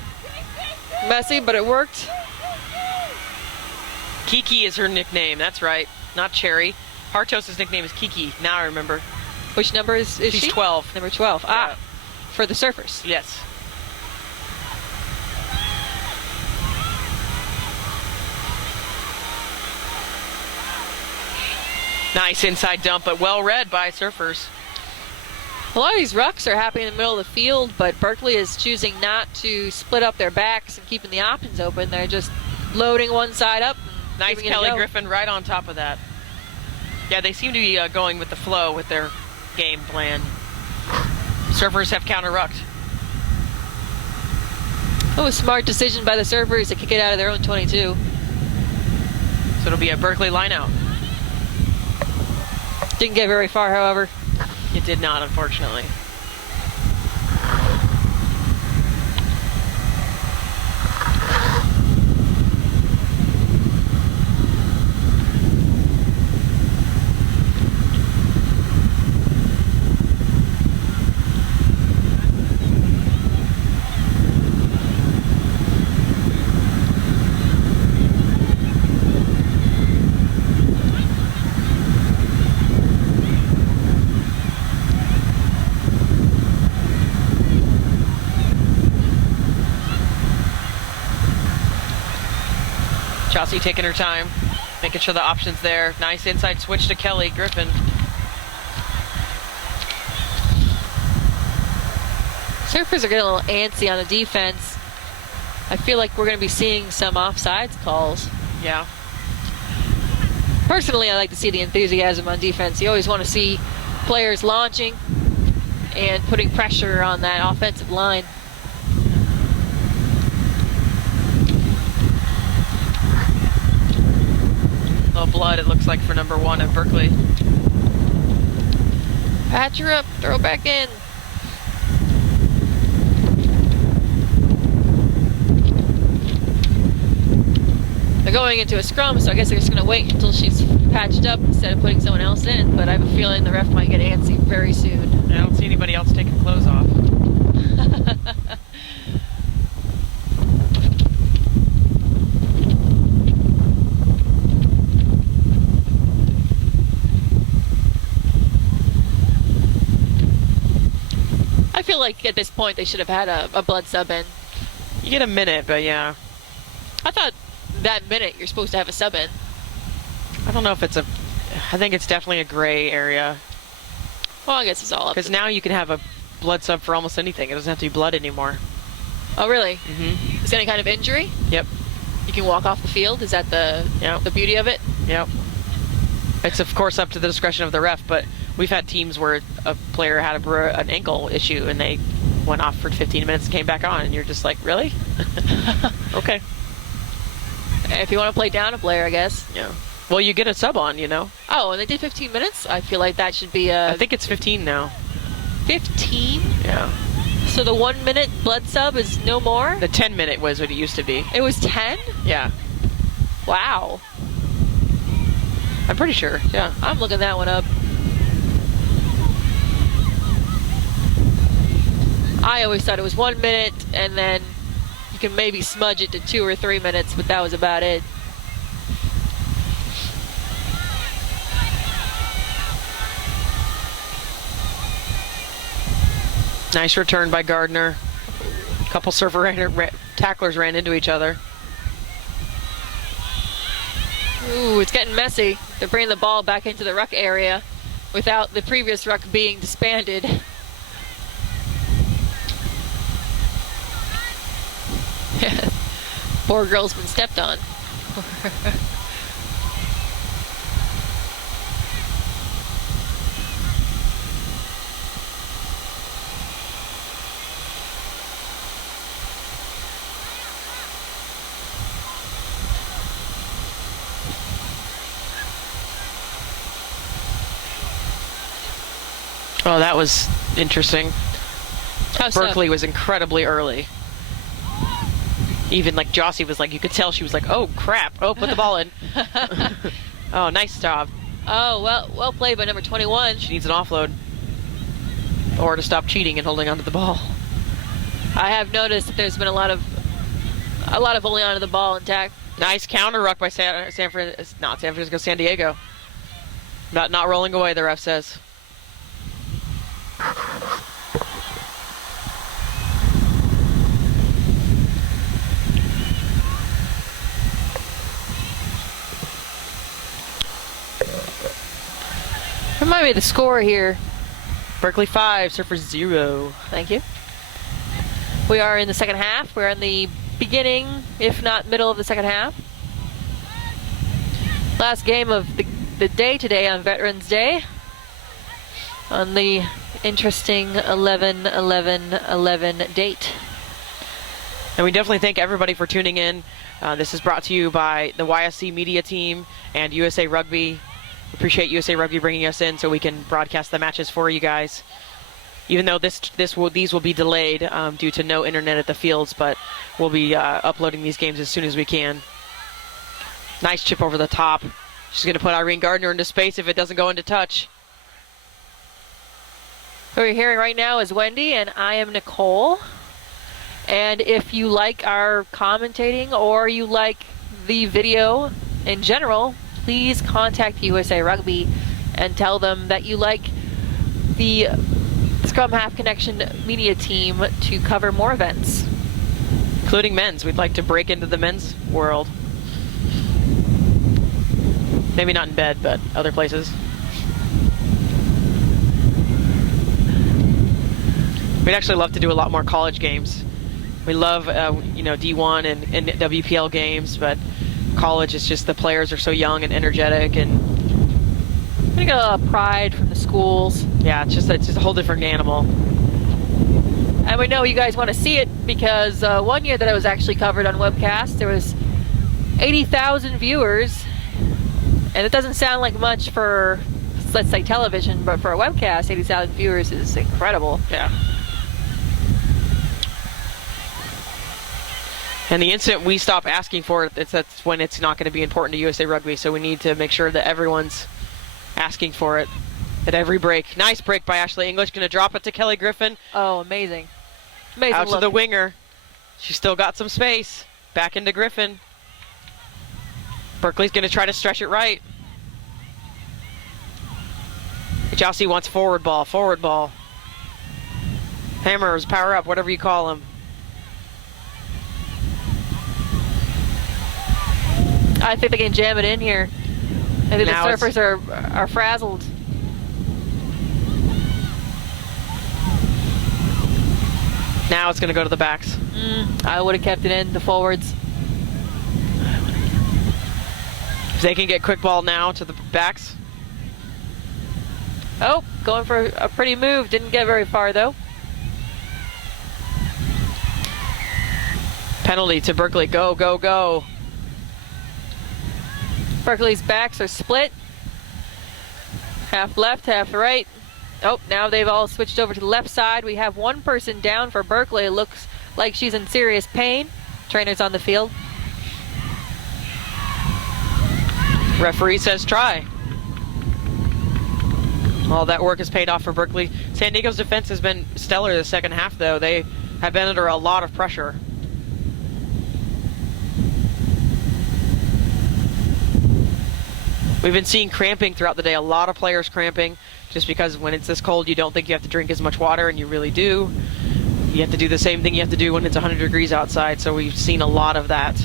Messy, but it worked. Kiki is her nickname, that's right. Not Cherry. Hartos' nickname is Kiki. Now I remember. Which number is she? She's 12. Number 12. Yeah. Ah, for the Surfers. Yes. Nice inside dump, but well read by Surfers. A lot of these rucks are happy in the middle of the field, but Berkeley is choosing not to split up their backs and keeping the options open. They're just loading one side up. Nice Kelly Griffin right on top of that. Yeah, they seem to be going with the flow with their game plan. Surfers have counter-rucked. It was a smart decision by the Surfers to kick it out of their own 22. So it'll be a Berkeley line-out. Didn't get very far, however. It did not, unfortunately. Chelsea taking her time, making sure the option's there. Nice inside switch to Kelly Griffin. Surfers are getting a little antsy on the defense. I feel like we're going to be seeing some offsides calls. Yeah. Personally, I like to see the enthusiasm on defense. You always want to see players launching and putting pressure on that offensive line. Little blood, it looks like, for number 1 at Berkeley. Patch her up, throw back in. They're going into a scrum, so I guess they're just going to wait until she's patched up instead of putting someone else in. But I have a feeling the ref might get antsy very soon. I don't see anybody else taking clothes off. I feel like at this point they should have had a blood sub in. You get a minute, but yeah. I thought that minute you're supposed to have a sub in. I don't know if it's I think it's definitely a gray area. Well, I guess it's all up. Because now you can have a blood sub for almost anything. It doesn't have to be blood anymore. Oh, really? Mm-hmm. Is there any kind of injury? Yep. You can walk off the field? Is that the beauty of it? Yep. It's, of course, up to the discretion of the ref, but we've had teams where a player had an ankle issue and they went off for 15 minutes and came back on, and you're just like, really? Okay. If you want to play down a player, I guess. Yeah. Well, you get a sub on, you know. Oh, and they did 15 minutes? I feel like that should be I think it's 15 now. 15? Yeah. So the 1 minute blood sub is no more? The 10-minute was what it used to be. It was 10? Yeah. Wow. I'm pretty sure, yeah. I'm looking that one up. I always thought it was 1 minute, and then you can maybe smudge it to 2 or 3 minutes, but that was about it. Nice return by Gardner. A couple tacklers ran into each other. Ooh, it's getting messy. They're bringing the ball back into the ruck area without the previous ruck being disbanded. Poor girl's been stepped on. Oh, that was interesting. How so? Berkeley was incredibly early. Even like Jossie was like, you could tell she was like, oh crap, oh, put the ball in. Oh, nice job. Oh, well played by number 21. She needs an offload. Or to stop cheating and holding onto the ball. I have noticed that there's been a lot of holding onto the ball in tack. Nice counter ruck by San Francisco, San Diego. Not rolling away, the ref says. Remind me of the score here. Berkeley 5, Surfers 0. Thank you. We are in the second half. We're in the beginning, if not middle of the second half. Last game of the day today on Veterans Day. On the interesting 11-11-11 date. And we definitely thank everybody for tuning in. This is brought to you by the YSC media team and USA Rugby. Appreciate USA Rugby bringing us in so we can broadcast the matches for you guys. Even though these will be delayed due to no internet at the fields, but we'll be uploading these games as soon as we can. Nice chip over the top. She's going to put Irene Gardner into space if it doesn't go into touch. What we're hearing right now is Wendy, and I am Nicole. And if you like our commentating or you like the video in general, please contact USA Rugby and tell them that you like the Scrum Half Connection media team to cover more events. Including men's. We'd like to break into the men's world. Maybe not in bed, but other places. We'd actually love to do a lot more college games. We love, D1 and WPL games, but college is just the players are so young and energetic, and I got a lot of pride from the schools. Yeah, it's just a whole different animal. And we know you guys want to see it because one year that I was actually covered on webcast, there was 80,000 viewers, and it doesn't sound like much for, let's say, television, but for a webcast, 80,000 viewers is incredible. Yeah. And the instant we stop asking for it, that's when it's not going to be important to USA Rugby. So we need to make sure that everyone's asking for it at every break. Nice break by Ashley English. Going to drop it to Kelly Griffin. Oh, amazing. Amazing Out look. to the winger. She's still got some space. Back into Griffin. Berkeley's going to try to stretch it right. Jossie wants forward ball. Forward ball. Hammers, power up, whatever you call them. I think they can jam it in here. I think Now the surfers are frazzled. Now it's going to go to the backs. I would have kept it in, the forwards. If they can get quick ball now to the backs. Oh, going for a pretty move. Didn't get very far, though. Penalty to Berkeley. Go, go, go. Berkeley's backs are split. Half left, half right. Oh, now they've all switched over to the left side. We have one person down for Berkeley. It looks like she's in serious pain. Trainer's on the field. Referee says try. All that work has paid off for Berkeley. San Diego's defense has been stellar the second half, though. They have been under a lot of pressure. We've been seeing cramping throughout the day. A lot of players cramping just because when it's this cold, you don't think you have to drink as much water, and you really do. You have to do the same thing you have to do when it's 100 degrees outside, so we've seen a lot of that.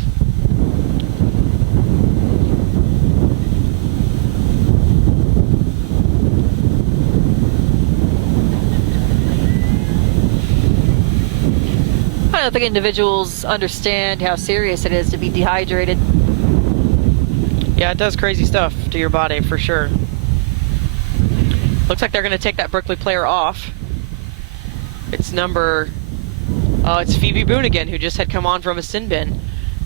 I don't think individuals understand how serious it is to be dehydrated. Yeah, it does crazy stuff to your body for sure. Looks like they're going to take that Berkeley player off. It's it's Phoebe Boone again, who just had come on from a sin bin.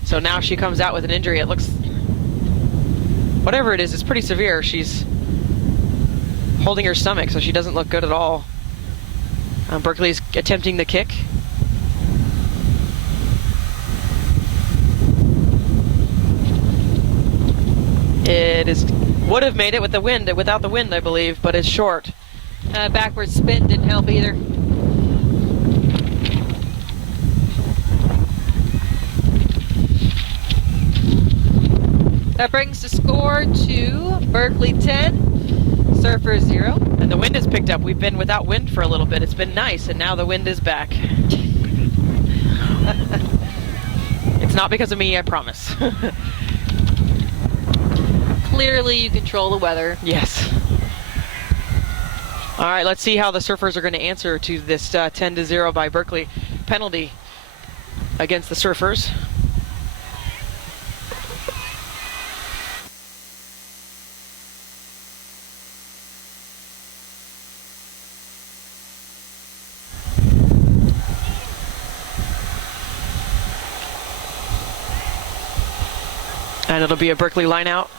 So now she comes out with an injury. It looks, whatever it is, it's pretty severe. She's holding her stomach, so she doesn't look good at all. Berkeley's attempting the kick. Would have made it with the wind, without the wind, I believe, but it's short. Backward spin didn't help either. That brings the score to Berkeley 10, Surfers 0. And the wind has picked up. We've been without wind for a little bit. It's been nice, and now the wind is back. It's not because of me, I promise. Clearly you control the weather. Yes. All right, let's see how the Surfers are going to answer to this 10-0 by Berkeley penalty against the Surfers. And it'll be a Berkeley line out.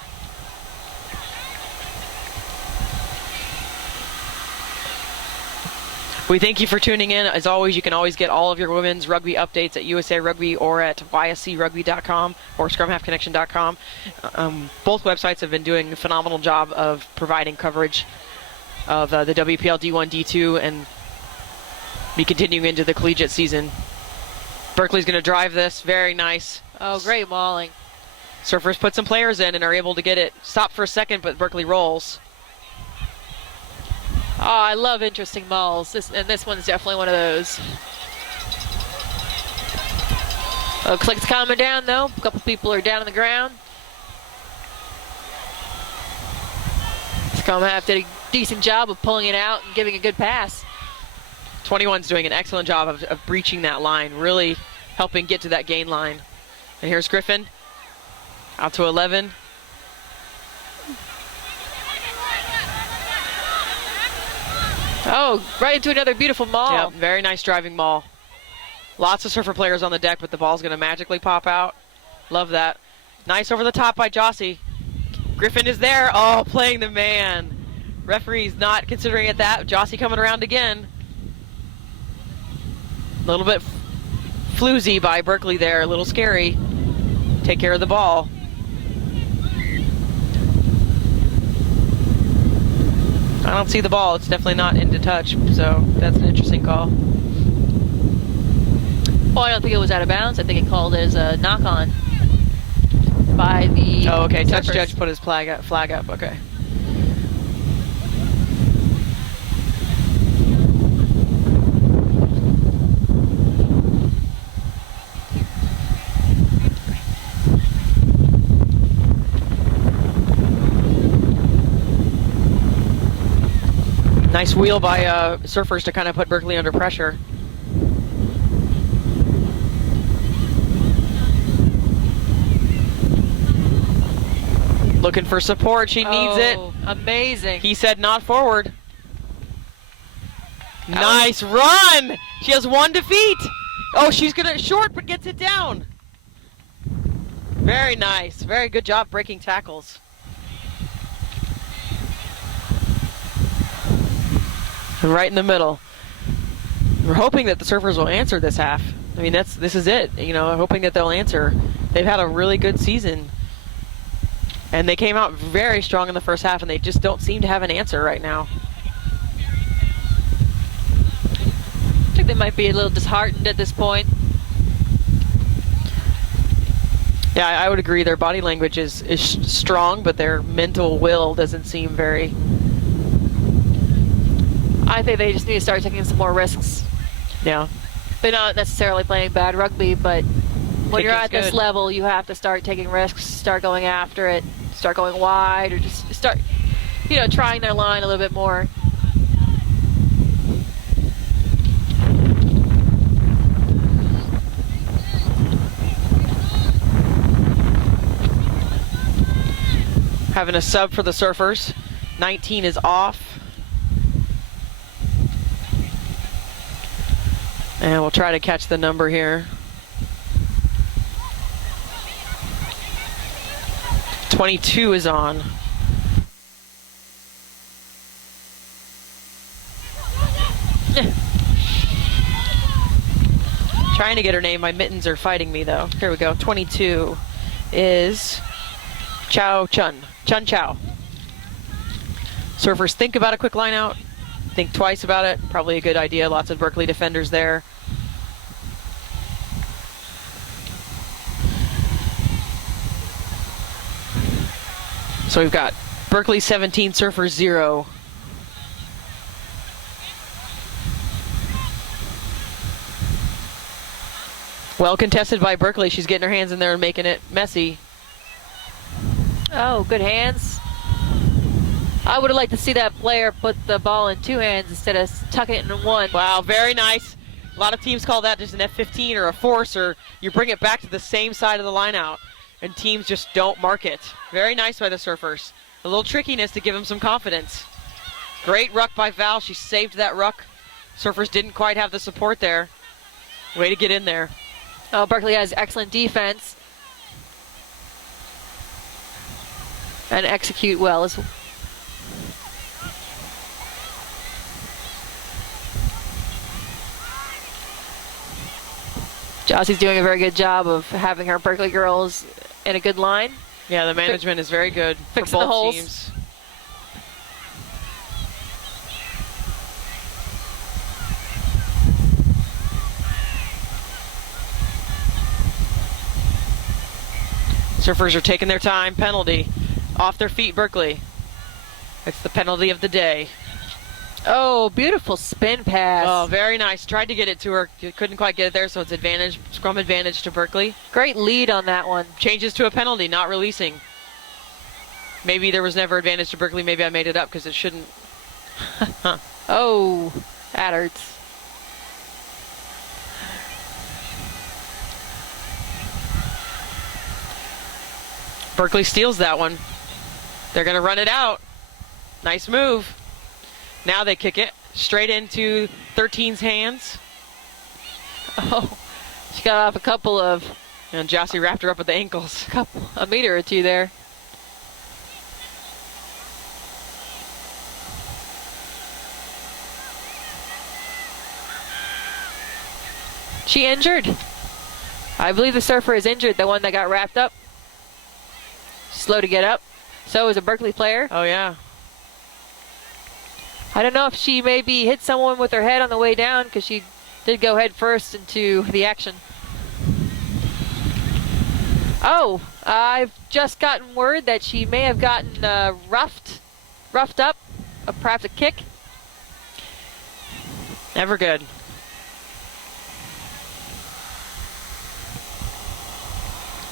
We thank you for tuning in. As always, you can always get all of your women's rugby updates at USA Rugby or at yscrugby.com or scrumhalfconnection.com. Both websites have been doing a phenomenal job of providing coverage of the WPL D1, D2, and be continuing into the collegiate season. Berkeley's going to drive this. Very nice. Oh, great mauling. Surfers put some players in and are able to get it stopped for a second, but Berkeley rolls. Oh, I love interesting mauls, this one's definitely one of those. Looks like it's calming down though. A couple people are down on the ground. Scrum-Half did a decent job of pulling it out and giving a good pass. 21's doing an excellent job of breaching that line, really helping get to that gain line. And here's Griffin, out to 11. Oh, right into another beautiful maul. Yep, very nice driving maul. Lots of Surfer players on the deck, but the ball's going to magically pop out. Love that. Nice over the top by Jossie. Griffin is there. Oh, playing the man. Referee's not considering it that. Jossie coming around again. A little bit floozy by Berkeley there. A little scary. Take care of the ball. I don't see the ball. It's definitely not into touch, so that's an interesting call. Well, I don't think it was out of bounds. I think it called as a knock-on by the Oh, okay. Touch Surfers. judge put his flag up. Okay. Nice wheel by Surfers to kind of put Berkeley under pressure. Looking for support. She needs it. Amazing. He said not forward. Nice run. She has one defeat. Oh, she's going to short but gets it down. Very nice. Very good job breaking tackles. Right in the middle. We're hoping that the Surfers will answer this half. I mean, this is it. You know, hoping that they'll answer. They've had a really good season. And they came out very strong in the first half, and they just don't seem to have an answer right now. I think they might be a little disheartened at this point. Yeah, I would agree. Their body language is strong, but their mental will doesn't seem very... I think they just need to start taking some more risks. Yeah. They're not necessarily playing bad rugby, but when you're at this level, you have to start taking risks, start going after it, start going wide, or just start, trying their line a little bit more. Having a sub for the Surfers. 19 is off. And we'll try to catch the number here. 22 is on. Trying to get her name. My mittens are fighting me, though. Here we go. 22 is Chow Chun. Chun Chow. Surfers think about a quick line out. Think twice about it. Probably a good idea. Lots of Berkeley defenders there. So we've got Berkeley 17, Surfers 0. Well contested by Berkeley. She's getting her hands in there and making it messy. Oh, good hands. I would have liked to see that player put the ball in two hands instead of tucking it in one. Wow, very nice. A lot of teams call that just an F15 or a force, or you bring it back to the same side of the line out, and teams just don't mark it. Very nice by the Surfers. A little trickiness to give them some confidence. Great ruck by Val. She saved that ruck. Surfers didn't quite have the support there. Way to get in there. Oh, Berkeley has excellent defense. And execute well as well. Jossie's doing a very good job of having her Berkeley girls in a good line. Yeah, the management is very good for fixing the both holes. teams. Surfers are taking their time. Penalty. Off their feet, Berkeley. It's the penalty of the day. Oh, beautiful spin pass. Oh, very nice. Tried to get it to her. Couldn't quite get it there, so it's advantage, scrum advantage to Berkeley. Great lead on that one. Changes to a penalty, not releasing. Maybe there was never advantage to Berkeley. Maybe I made it up because it shouldn't. Huh. Oh, that hurts. Berkeley steals that one. They're going to run it out. Nice move. Now they kick it straight into 13's hands. Oh, she got off a couple of... And Jossie wrapped her up at the ankles. A meter or two there. She injured. I believe the Surfer is injured, the one that got wrapped up. Slow to get up. So is a Berkeley player. Oh, yeah. I don't know if she maybe hit someone with her head on the way down because she did go head first into the action. Oh, I've just gotten word that she may have gotten roughed up, perhaps a kick. Never good.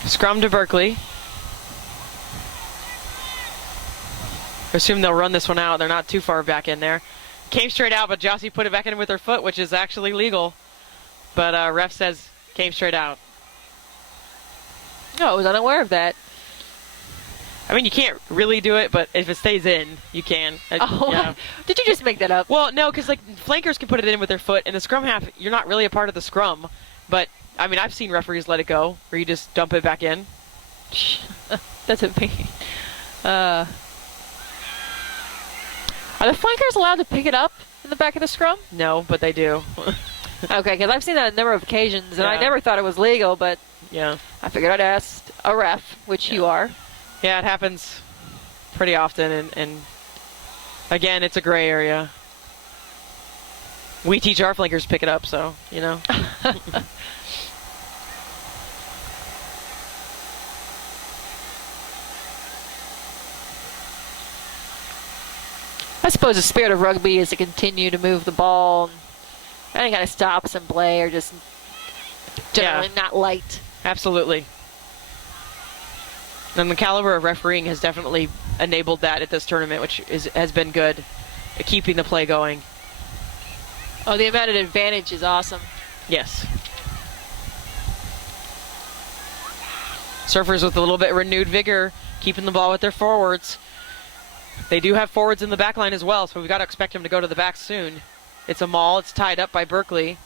Scrum to Berkeley. I assume they'll run this one out. They're not too far back in there. Came straight out, but Jossie put it back in with her foot, which is actually legal. But ref says came straight out. Oh, I was unaware of that. I mean, you can't really do it, but if it stays in, you can. Oh, yeah. Did you just make that up? Well, no, because like flankers can put it in with their foot, and the scrum half, you're not really a part of the scrum. But I mean, I've seen referees let it go, or you just dump it back in. That's a big. Are the flankers allowed to pick it up in the back of the scrum? No, but they do. Okay, because I've seen that on a number of occasions, and I Yeah. never thought it was legal, but Yeah. I figured I'd ask a ref, which you are. Yeah, it happens pretty often, and again, it's a gray area. We teach our flankers to pick it up, so, you know. I suppose the spirit of rugby is to continue to move the ball, and any kind of stops and play are just generally not liked. Absolutely. And the caliber of refereeing has definitely enabled that at this tournament, which has been good at keeping the play going. Oh, the amount of advantage is awesome. Yes. Surfers with a little bit renewed vigor, keeping the ball with their forwards. They do have forwards in the back line as well, so we've got to expect them to go to the back soon. It's a maul. It's tied up by Berkeley.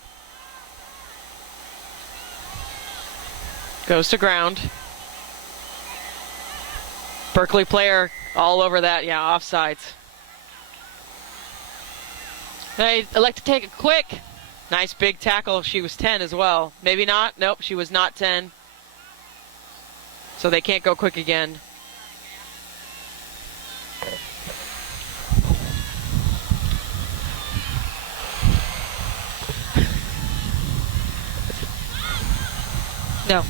Goes to ground. Berkeley player all over that. Yeah, offsides. They elect to take it quick. Nice big tackle. She was 10 as well. Maybe not. Nope, she was not 10. So they can't go quick again. No.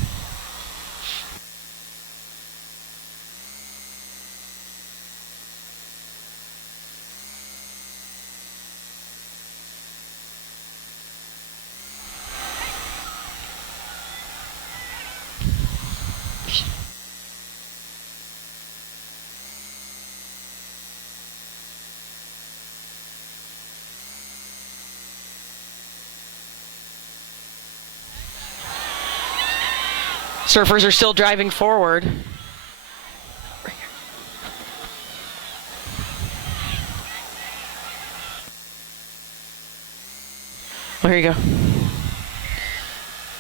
Surfers are still driving forward. Oh, here you go.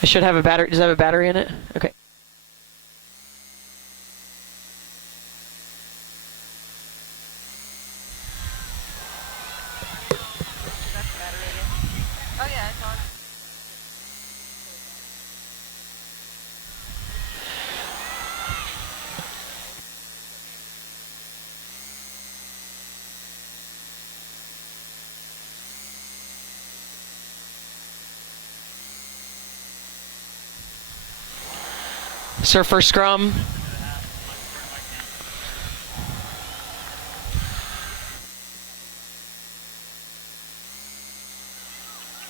It should have a battery. Does it have a battery in it? Okay. Oh yeah, it's on. Surfer scrum.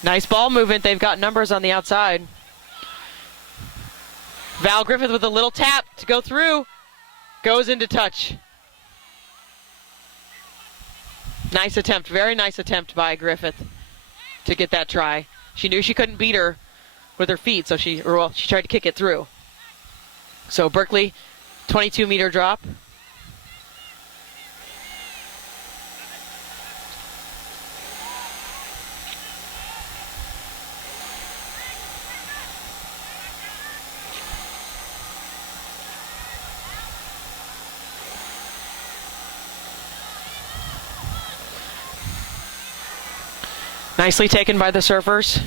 Nice ball movement. They've got numbers on the outside. Val Griffith with a little tap to go through. Goes into touch. Nice attempt. Very nice attempt by Griffith to get that try. She knew she couldn't beat her with her feet, so she tried to kick it through. So Berkeley, 22-meter drop. Nicely taken by the Surfers.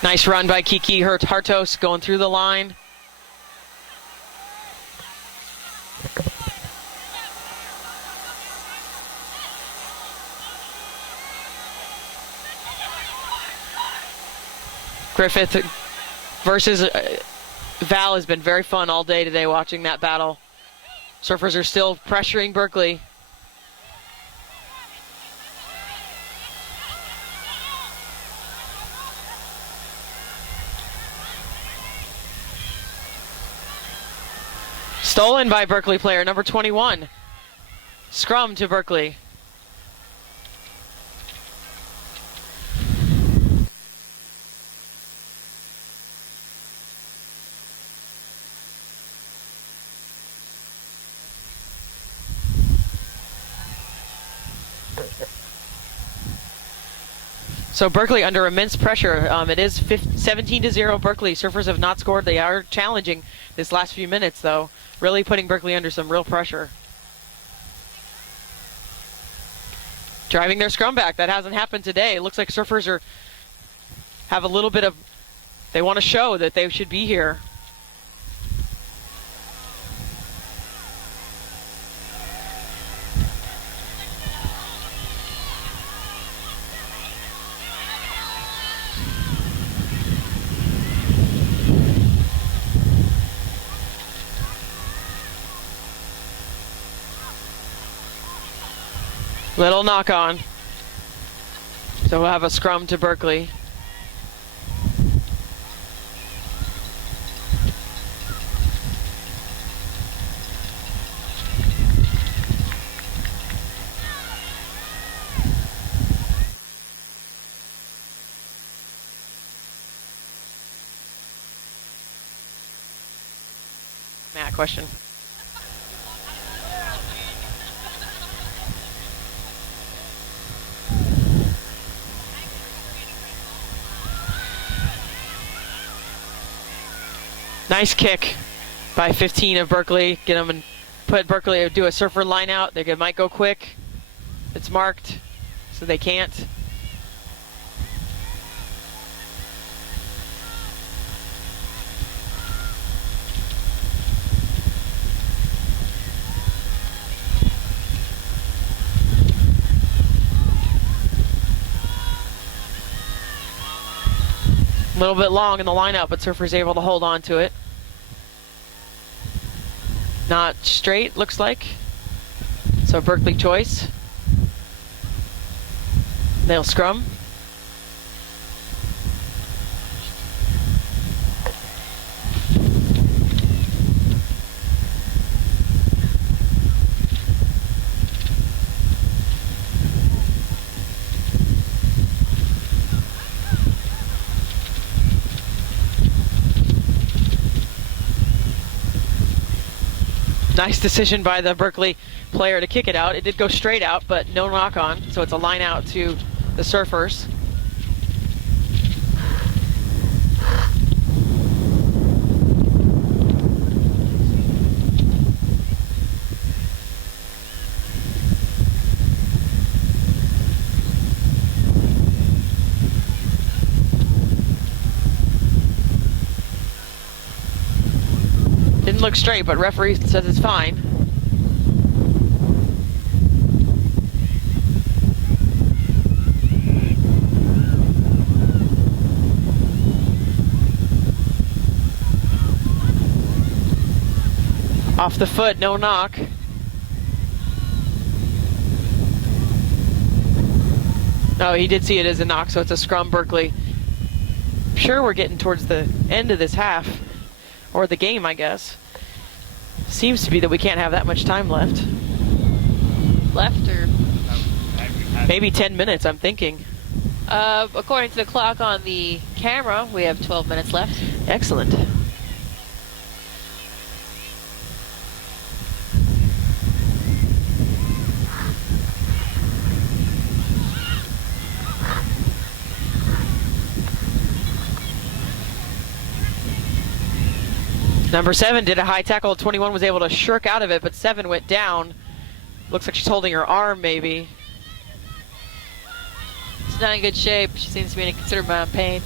Nice run by Kiki Hartos going through the line. Griffith versus Val has been very fun all day today watching that battle. Surfers are still pressuring Berkeley. Stolen by Berkeley player number 21. Scrum to Berkeley. So Berkeley under immense pressure. It is 17-0 Berkeley. Surfers have not scored. They are challenging this last few minutes, though. Really putting Berkeley under some real pressure. Driving their scrum back. That hasn't happened today. It looks like Surfers have a little bit of... They want to show that they should be here. Little knock on. So we'll have a scrum to Berkeley. question. Nice kick by 15 of Berkeley. Get them and put Berkeley, do a surfer line out. They might go quick. It's marked, so they can't. A little bit long in the lineup, but surfer's able to hold on to it. Not straight, looks like. So Berkeley choice. They'll scrum. Nice decision by the Berkeley player to kick it out. It did go straight out, but no knock on, so it's a line out to the surfers. Didn't look straight, but referee says it's fine. Off the foot, no knock. Oh, he did see it as a knock, so it's a scrum, Berkeley. I'm sure we're getting towards the end of this half. Or the game, I guess. Seems to be that we can't have that much time left. Left or? Maybe 10 minutes, I'm thinking. According to the clock on the camera, we have 12 minutes left. Excellent. Number 7 did a high tackle. 21 was able to shirk out of it, but 7 went down. Looks like she's holding her arm, maybe. She's not in good shape. She seems to be in a considerable amount of pain.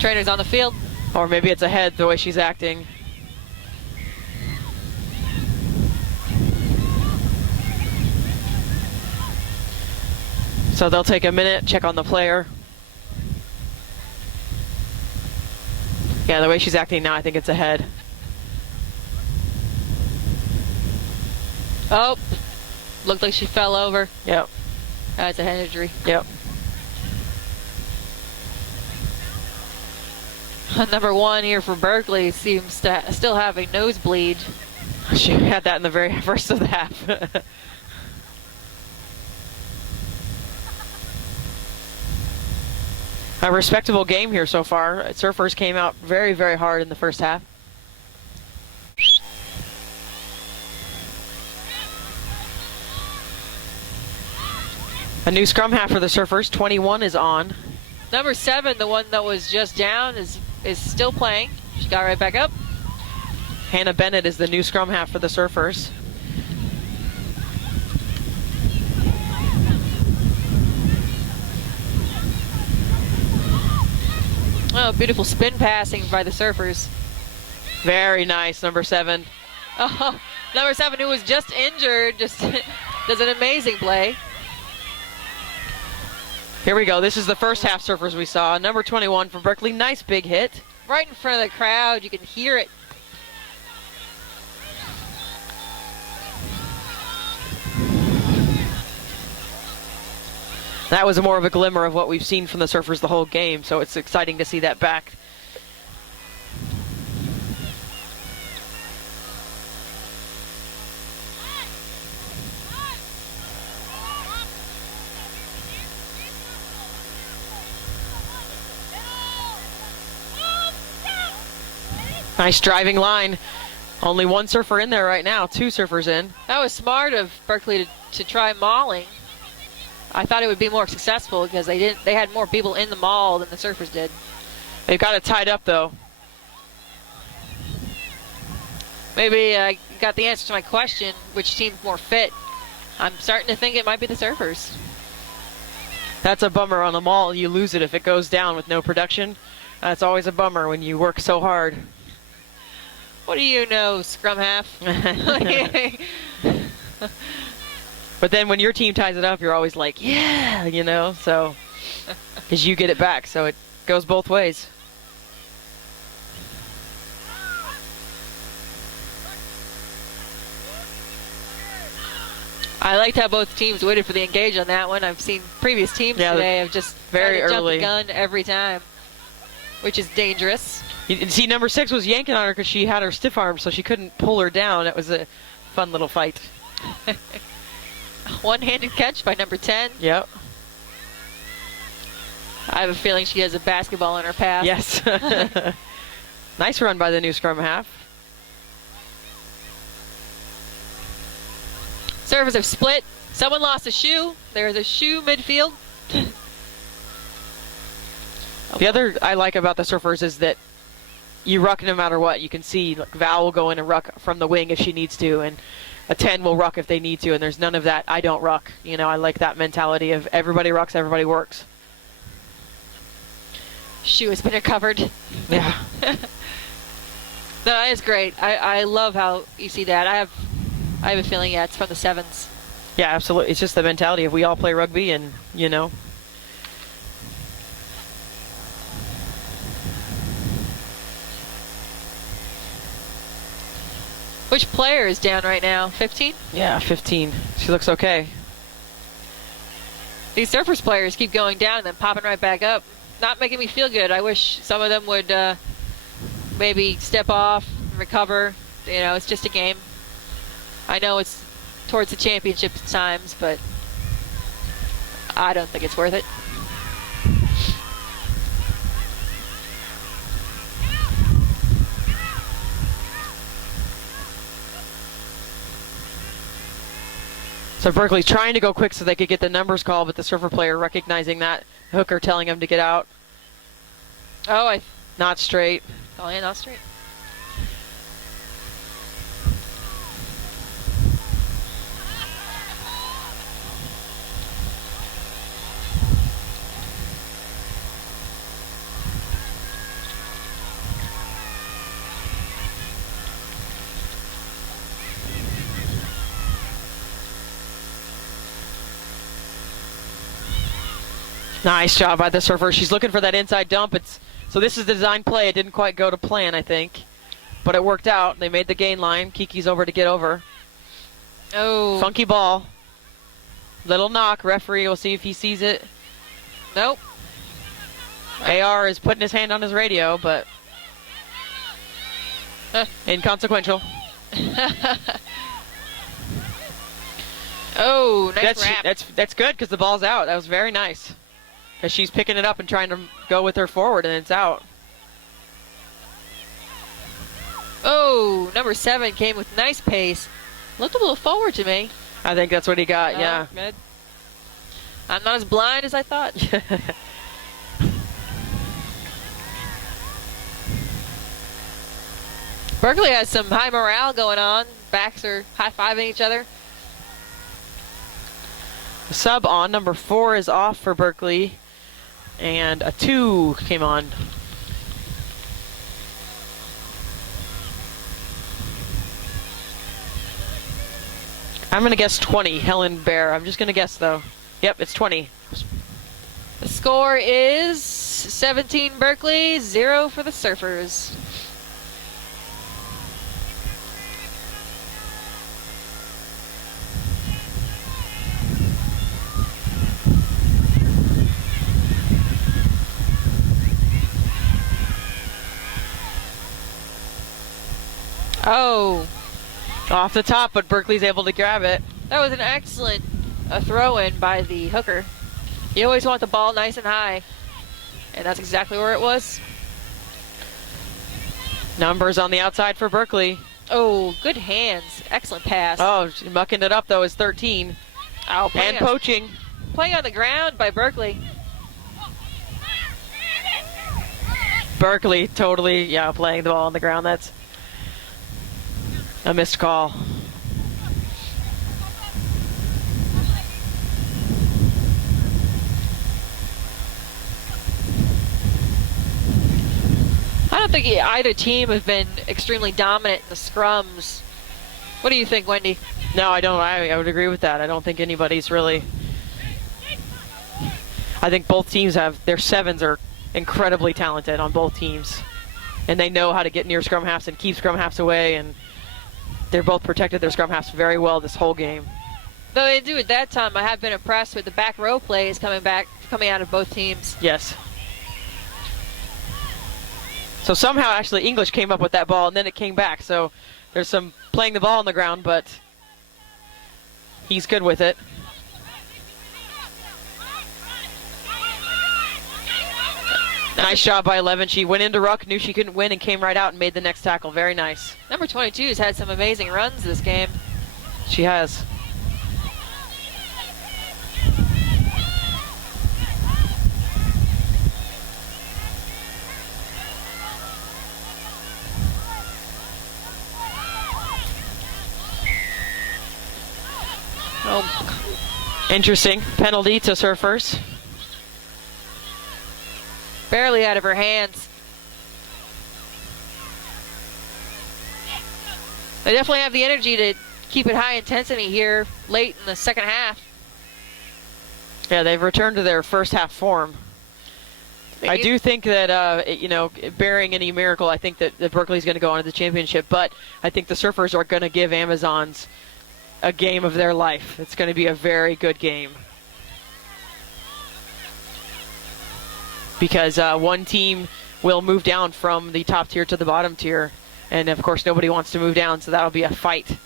Trainer's on the field. Or maybe it's a head, the way she's acting. So they'll take a minute, check on the player. Yeah, the way she's acting now, I think it's a head. Oh, looked like she fell over. Yep. That's a head injury. Yep. Number 1 here for Berkeley seems to still have a nosebleed. She had that in the very first of the half. A respectable game here so far. Surfers came out very, very hard in the first half. A new scrum half for the Surfers. 21 is on. Number 7, the one that was just down, is still playing. She got right back up. Hannah Bennett is the new scrum half for the Surfers. Oh, beautiful spin passing by the Surfers. Very nice, number 7. Oh, number 7, who was just injured, just does an amazing play. Here we go. This is the first half Surfers we saw. Number 21 for Berkeley. Nice big hit. Right in front of the crowd. You can hear it. That was more of a glimmer of what we've seen from the Surfers the whole game, so it's exciting to see that back. Nice driving line Only one surfer in there right now. 2 surfers in. That was smart of Berkeley to try mauling. I thought it would be more successful because they had more people in the maul than the surfers did. They've got it tied up though. Maybe I got the answer to my question, which team's more fit. I'm starting to think it might be the surfers. That's a bummer on the maul. You lose it if it goes down with no production. That's always a bummer when you work so hard. What do you know, scrum half? But then when your team ties it up, you're always like, yeah, you know, so, because you get it back, so it goes both ways. I liked how both teams waited for the engage on that one. I've seen previous teams today have just very tried to early. jump the gun every time, which is dangerous. You see, number 6 was yanking on her because she had her stiff arm, so she couldn't pull her down. It was a fun little fight. One-handed catch by number 10. Yep. I have a feeling she has a basketball in her path. Yes. Nice run by the new scrum half. Servers have split. Someone lost a shoe. There's a shoe midfield. The other I like about the surfers is that you ruck no matter what. You can see like, Val will go in and ruck from the wing if she needs to, and a 10 will ruck if they need to, and there's none of that I don't ruck. You know, I like that mentality of everybody rucks, everybody works. Shoe has been recovered. Yeah. No, that is great. I love how you see that. I have a feeling, yeah, it's from the 7s. Yeah, absolutely. It's just the mentality of we all play rugby, and, you know. Which player is down right now? 15? Yeah, 15. She looks okay. These Surfers players keep going down and then popping right back up. Not making me feel good. I wish some of them would maybe step off, recover. You know, it's just a game. I know it's towards the championship times, but I don't think it's worth it. So Berkeley's trying to go quick so they could get the numbers call, but the surfer player recognizing that, hooker telling him to get out. Oh, Not straight. oh yeah, not straight. Nice job by the surfer. She's looking for that inside dump. So this is the design play. It didn't quite go to plan, I think. But it worked out. They made the gain line. Kiki's over to get over. Oh. Funky ball. Little knock. Referee will see if he sees it. Nope. AR is putting his hand on his radio, but inconsequential. Oh, nice wrap. That's good because the ball's out. That was very nice. Because she's picking it up and trying to go with her forward, and it's out. Oh, number 7 came with nice pace. Looked a little forward to me. I think that's what he got, Oh, yeah. Good. I'm not as blind as I thought. Berkeley has some high morale going on. Backs are high-fiving each other. The sub on. Number 4 is off for Berkeley. And a 2 came on. I'm going to guess 20, Helen Bear. I'm just going to guess, though. Yep, it's 20. The score is 17 Berkeley, 0 for the Surfers. Oh, Off the top, but Berkeley's able to grab it. that was an excellent throw-in by the hooker. You always want the ball nice and high, and that's exactly where it was. Numbers on the outside for Berkeley. Oh, good hands. Excellent pass. Oh, mucking it up, though, is 13. Oh, And poaching. Playing on the ground by Berkeley. Berkeley totally, playing the ball on the ground. That's a missed call. I don't think either team have been extremely dominant in the scrums. What do you think, Wendy? No, I don't. I would agree with that. I don't think anybody's really. I think both teams their sevens are incredibly talented on both teams. And they know how to get near scrum halves and keep scrum halves away. And they're both protected their scrum halves very well this whole game. Though they do at that time, I have been impressed with the back row plays coming out of both teams. Yes. So somehow, actually, English came up with that ball, and then it came back. So there's some playing the ball on the ground, but he's good with it. Nice shot by 11. She went into ruck, knew she couldn't win, and came right out and made the next tackle. Very nice. Number 22 has had some amazing runs this game. She has. Oh. Interesting. Penalty to Surfers. Barely out of her hands. They definitely have the energy to keep it high intensity here late in the second half. Yeah, they've returned to their first half form. I do think that, barring any miracle, I think that Berkeley's going to go on to the championship, but I think the Surfers are going to give Amazons a game of their life. It's going to be a very good game. Because one team will move down from the top tier to the bottom tier. And, of course, nobody wants to move down, so that'll be a fight.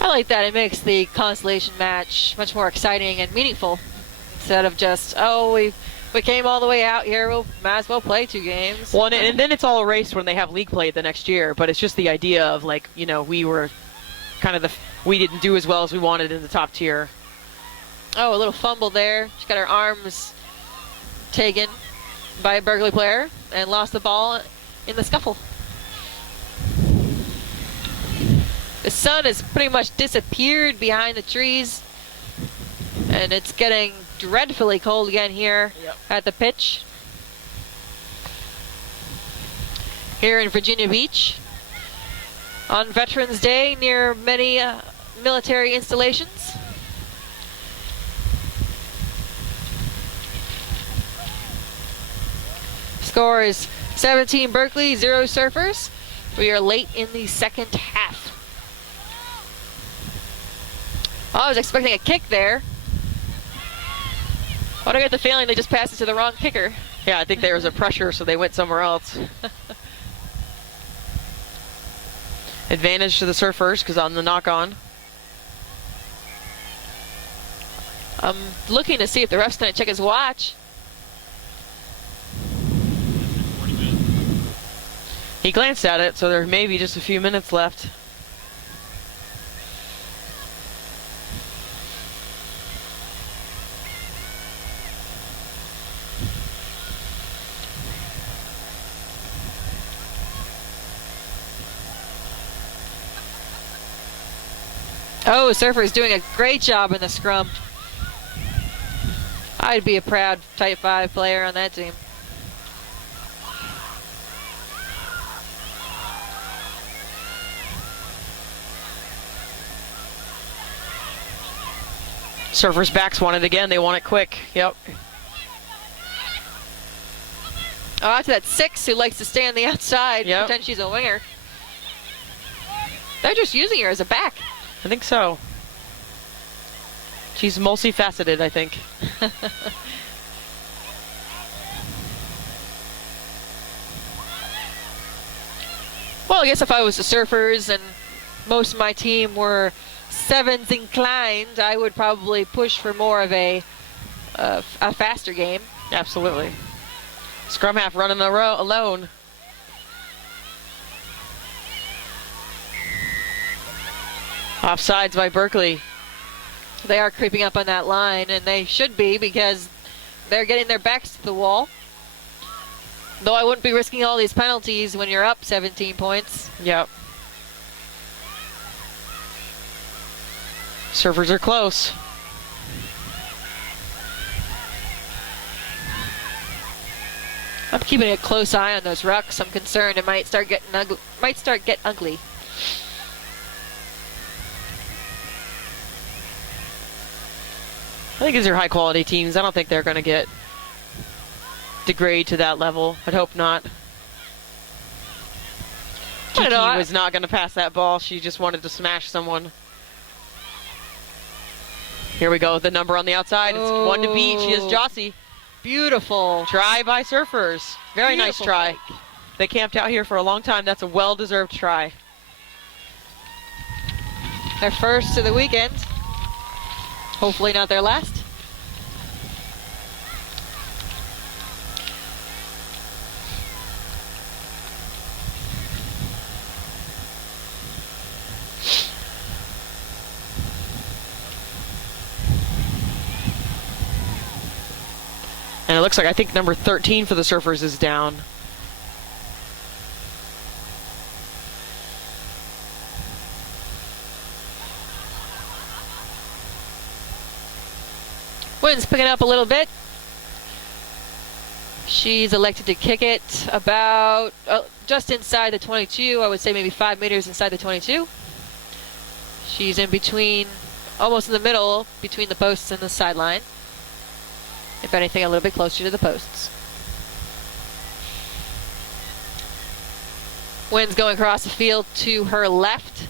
I like that. It makes the consolation match much more exciting and meaningful. Instead of just, we came all the way out here, we might as well play 2 games. Well, and then it's all erased when they have league play the next year. But it's just the idea of, we were kind of we didn't do as well as we wanted in the top tier. Oh, a little fumble there. She got her arms taken by a Berkeley player and lost the ball in the scuffle. The sun has pretty much disappeared behind the trees, and it's getting dreadfully cold again here at the pitch. Here in Virginia Beach on Veterans Day near many military installations. Score is 17 Berkeley, 0 Surfers. We are late in the second half. Oh, I was expecting a kick there. But I get the feeling they just passed it to the wrong kicker. Yeah, I think there was a pressure, so they went somewhere else. Advantage to the Surfers because on the knock-on. I'm looking to see if the ref's going to check his watch. He glanced at it, so there may be just a few minutes left. Oh, Surfer is doing a great job in the scrum. I'd be a proud Type 5 player on that team. Surfers' backs want it again. They want it quick. Yep. Oh, out to that 6 who likes to stay on the outside. Yep. Pretend she's a winger. They're just using her as a back. I think so. She's multifaceted, I think. Well, I guess if I was the Surfers and most of my team were 7s inclined, I would probably push for more of a faster game. Absolutely. Scrum half running alone. Offsides by Berkeley. They are creeping up on that line, and they should be because they're getting their backs to the wall. Though I wouldn't be risking all these penalties when you're up 17 points. Yep. Surfers are close. I'm keeping a close eye on those rucks. I'm concerned it might start getting ugly. Ugly. I think these are high quality teams. I don't think they're going to degrade to that level. I'd hope not. Kiki was not going to pass that ball. She just wanted to smash someone. Here we go. The number on the outside. It's 1 to beat. She is Jossie. Beautiful. Try by surfers. Very nice try. Break. They camped out here for a long time. That's a well-deserved try. Their first of the weekend. Hopefully not their last. And it looks like I think number 13 for the surfers is down. Wind's picking up a little bit. She's elected to kick it about just inside the 22. I would say maybe 5 meters inside the 22. She's in between, almost in the middle, between the posts and the sideline. If anything, a little bit closer to the posts. Wind's going across the field to her left.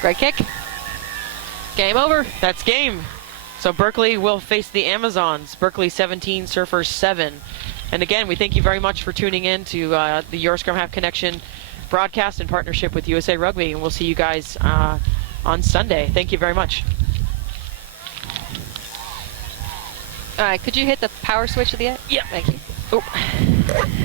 Great kick. Game over. That's game. So Berkeley will face the Amazons. Berkeley 17, Surfers 7. And again, we thank you very much for tuning in to the Your Scrum Half Connection broadcast in partnership with USA Rugby. And we'll see you guys on Sunday. Thank you very much. All right, could you hit the power switch at the end? Yeah. Thank you. Oh.